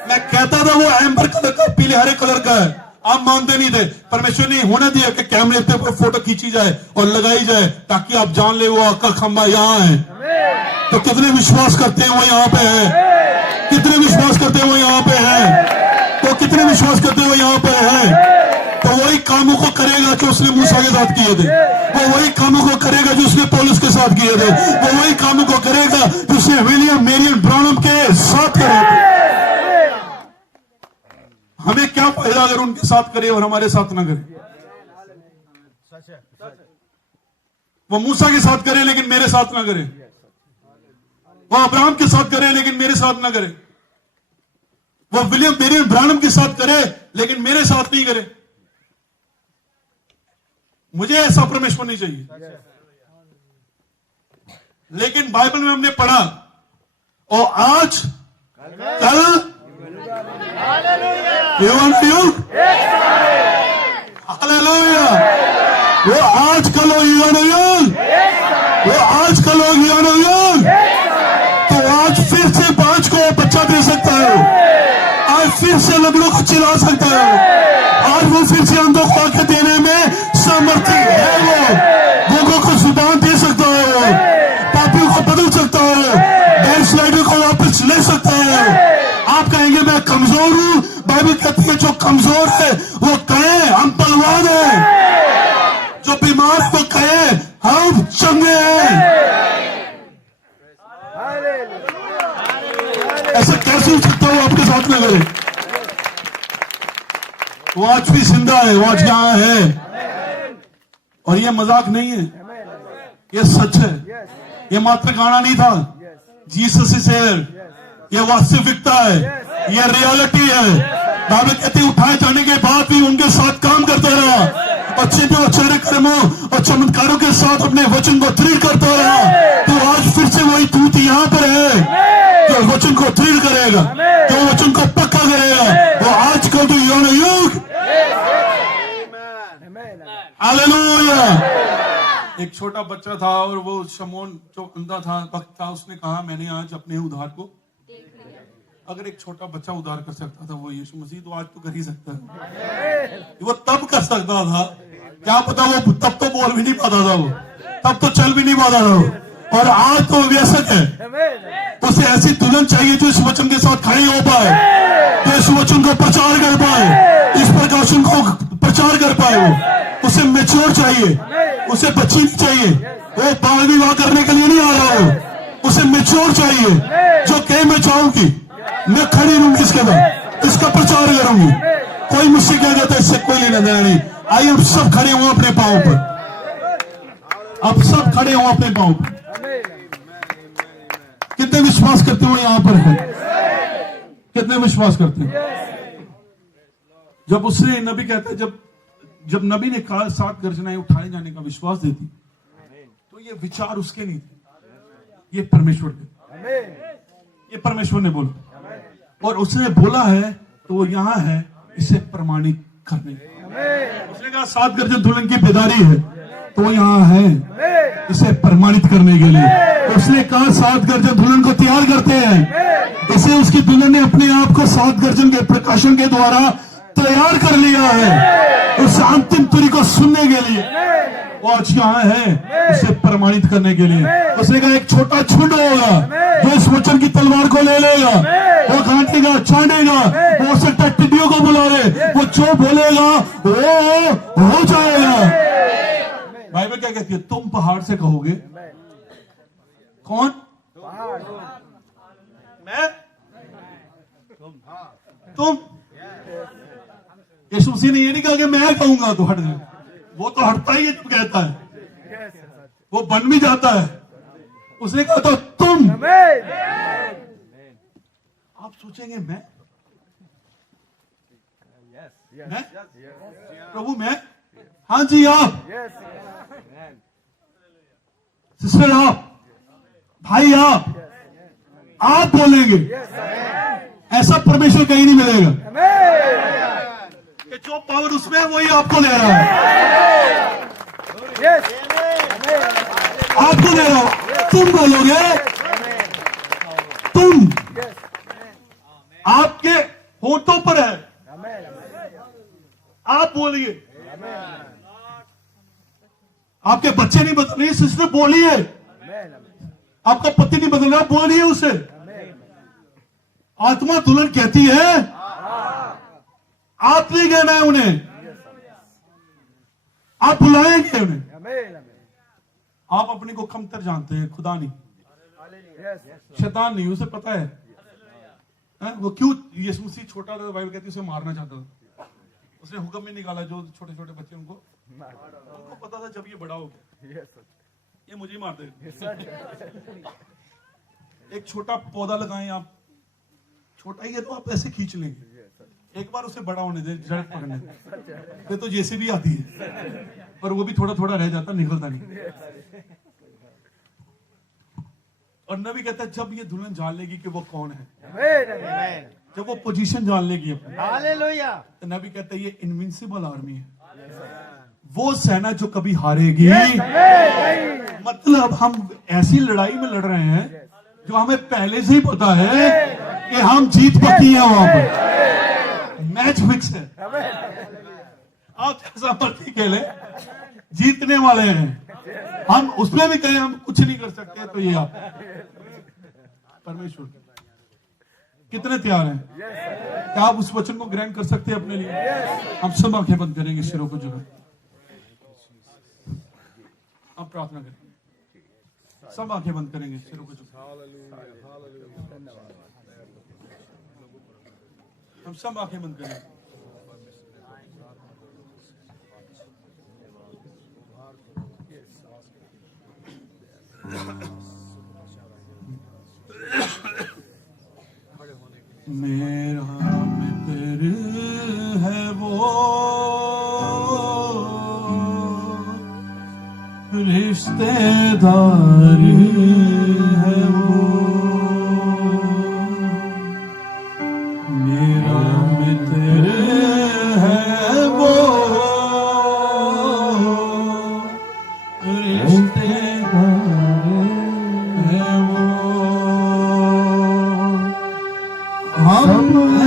मैं कहता था वो एम्बर कलर का, पीले हरे कलर का है, आप मानते नहीं थे। परमेश्वर ने होने दिया कि कैमरे पे फोटो खींची जाए और लगाई जाए ताकि आप जान ले वो आग का खंभा यहाँ है। तो कितने विश्वास करते हैं वो यहाँ पे है, कितने विश्वास करते हैं वो यहाँ पे है, तो कितने विश्वास करते हैं वो यहाँ पे है। तो वही कामों को करेगा जो उसने मूसा के साथ किए थे, वो वही कामों को करेगा जो उसने पौलुस के साथ किए थे, वो वही कामों को करेगा जो उसने विलियम मेरियन ब्रानम के साथ करे थे। हमें क्या फायदा अगर उनके साथ करे और हमारे साथ ना करे। वो मूसा के साथ करे लेकिन मेरे साथ ना करे, वो अब्राहम के साथ करे लेकिन मेरे साथ ना करे, वो विलियम मेरियन ब्रानम के साथ करे लेकिन मेरे साथ नहीं करे। मुझे ऐसा परमेश्वर नहीं चाहिए। लेकिन बाइबल में हमने पढ़ा और आज कल युग, हालेलुया, वो आज कल हो युग, वो आज कल हो युग। तो आज फिर से 5 को बच्चा दे सकता है, आज फिर से लंगड़ों को चिल्ला सकता है, आज वो फिर से अंधों को आंखें देने में सामर्थ्य है, वो लोगों को जुबान दे सकता है, वो पापियों को बदल सकता है, बैकस्लाइडर को वापस ले सकता है। आप कहेंगे मैं कमजोर हूं, बाइबल कहती है जो कमजोर है वो कहे हम बलवान हैं, जो बीमार है वो कहे हम चंगे हैं। ऐसा कैसे हो सकता है वो आपके साथ में करे। वो आज भी जिंदा है, वो आज यहाँ है, और ये मजाक नहीं है, ये सच है, ये मात्र गाना नहीं था। जीसस इज हियर, ये वास्तविकता है, ये रियलिटी है। बाइबल कहती है उठाए जाने के बाद भी उनके साथ काम करता रहा, अच्छे पे अच्छे कर्मों और चमत्कारों के साथ अपने वचन को दृढ़ करता रहा। तो आज फिर से वही दूत यहाँ पर है जो वचन को दृढ़ करेगा, जो वचन को पक्का करेगा। वो आज कल तो युग एक छोटा बच्चा था और वो शमौन जो अंधा था भक्त था, उसने कहा मैंने आज अपने उद्धार को अगर एक छोटा बच्चा उद्धार कर सकता था वो यीशु मसीह, तो आज तो कर ही सकता है। वो तब कर सकता था, क्या पता वो तब तो बोल भी नहीं पाता था, वो तब तो चल भी नहीं पाता था वो, और आज तो व्यसक है। तो उसे ऐसी दुल्हन चाहिए जो इस वचन के साथ खड़ी हो पाए, जो इस वचन को प्रचार कर पाए, इस प्रकाशन को प्रचार कर पाए। वो उसे मैच्योर चाहिए, उसे बच्ची नहीं चाहिए, वो बाल विवाह करने के लिए नहीं आ रहा हो, उसे मैच्योर चाहिए जो कहे मैं चाहूंगी, मैं खड़ी रहूंगी, इसके बाद इसका प्रचार करूंगी, कोई मुझसे क्या कहता है इससे कोई लेना देना नहीं। आइए हम सब खड़े हों अपने पांव पर, आप सब खड़े हों अपने पांव पर। कितने विश्वास करते हो यहां पर है, कितने विश्वास करते हैं? जब उसने नबी कहता है, जब नबी ने कहा 7 गर्जनाएं उठाए जाने का विश्वास देती, तो ये विचार उसके नहीं थे, ये परमेश्वर के, ये परमेश्वर ने बोला, और उसने बोला है तो वो यहां है इसे प्रमाणित करने। उसने कहा 7 गर्जन दुल्हन की बेदारी है, तो वो यहां है इसे प्रमाणित करने के लिए। तो उसने कहा 7 गर्जन दुल्हन को तैयार करते हैं, इसे उसकी दुल्हन ने अपने आप को 7 गर्जन के प्रकाशन के द्वारा तैयार कर लिया है उस अंतिम तुरी को सुनने के लिए। वो आज यहाँ है उसे प्रमाणित करने के लिए। उसने कहा एक छोटा झुंड होगा जो इस वचन की तलवार को ले लेगा, वो काटेगा, छानेगा, हो सकता है टिड्डियों को बुला ले, वो जो बोलेगा वो हो जाएगा। बाइबल क्या कहती है? तुम पहाड़ से कहोगे, कौन? मैं? तुम? यीशु मसीह ने ये नहीं कहा कि मैं कहूंगा तो हट जाए, वो तो हटता ही है जब कहता है, वो बन भी जाता है। उसने कहा तो तुम। आप सोचेंगे मैं प्रभु मैं? हाँ जी आप, सिस्टर आप, भाई आप बोलेंगे। ऐसा परमेश्वर कहीं नहीं मिलेगा कि जो पावर उसमें है वही आपको दे रहा है, आपको दे रहा हो। तुम बोलोगे, तुम, आपके होठों पर है, आप बोलिए। आपके बच्चे नहीं बदल रहे, सिस्टर बोलिए। आपका पति नहीं बदल रहा, बोलिए उसे। आत्मा दुल्हन कहती है आप नहीं कहना है उन्हें, आप बुलाएंगे उन्हें। आप अपने को कमतर जानते हैं, खुदा नहीं, शैतान नहीं, उसे पता है वो क्यों यीशु मसीह छोटा था, बाइबल कहती है उसे मारना चाहता था। उसने हुक्म में निकाला जो छोटे छोटे बच्चे उनको पता था जब ये बड़ा हो गया ये मुझे ही मार देगा। एक छोटा पौधा लगाएं आप, छोटा ही है तो आप ऐसे खींच लेंगे, एक बार उसे बड़ा होने दे, जड़ पकड़ने दे, फिर तो जैसे भी आती है, पर वो भी थोड़ा थोड़ा रह जाता, निकलता नहीं। और नबी कहता है जब ये दुल्हन जान लेगी कि वो कौन है, जब वो पोजीशन जान लेगी अपनी, हालेलुया, तो नबी कहता है ये इनविंसिबल आर्मी है, वो सेना जो कभी हारेगी। मतलब हम ऐसी लड़ाई में लड़ रहे हैं जो हमें पहले से ही पता है कि हम जीत पकी हैं, वहां पर मैच फिक्स है। आप जैसा मर्जी खेले, जीतने वाले हैं हम। उसमें भी कहें हम कुछ नहीं कर सकते, तो ये आप परमेश्वर कितने तैयार हैं? क्या आप उस वचन को ग्रहण कर सकते हैं अपने लिए? हम सब आंखें बंद करेंगे, सिरों को झुका, हम प्रार्थना करेंगे, सब आंखें बंद करेंगे, सिरों को झुका, हम सब आंखें बंद करेंगे। मेरा मित्र है वो, रिश्तेदार है वो, मेरा मित्र है वो, रिश्तेदार प्रभु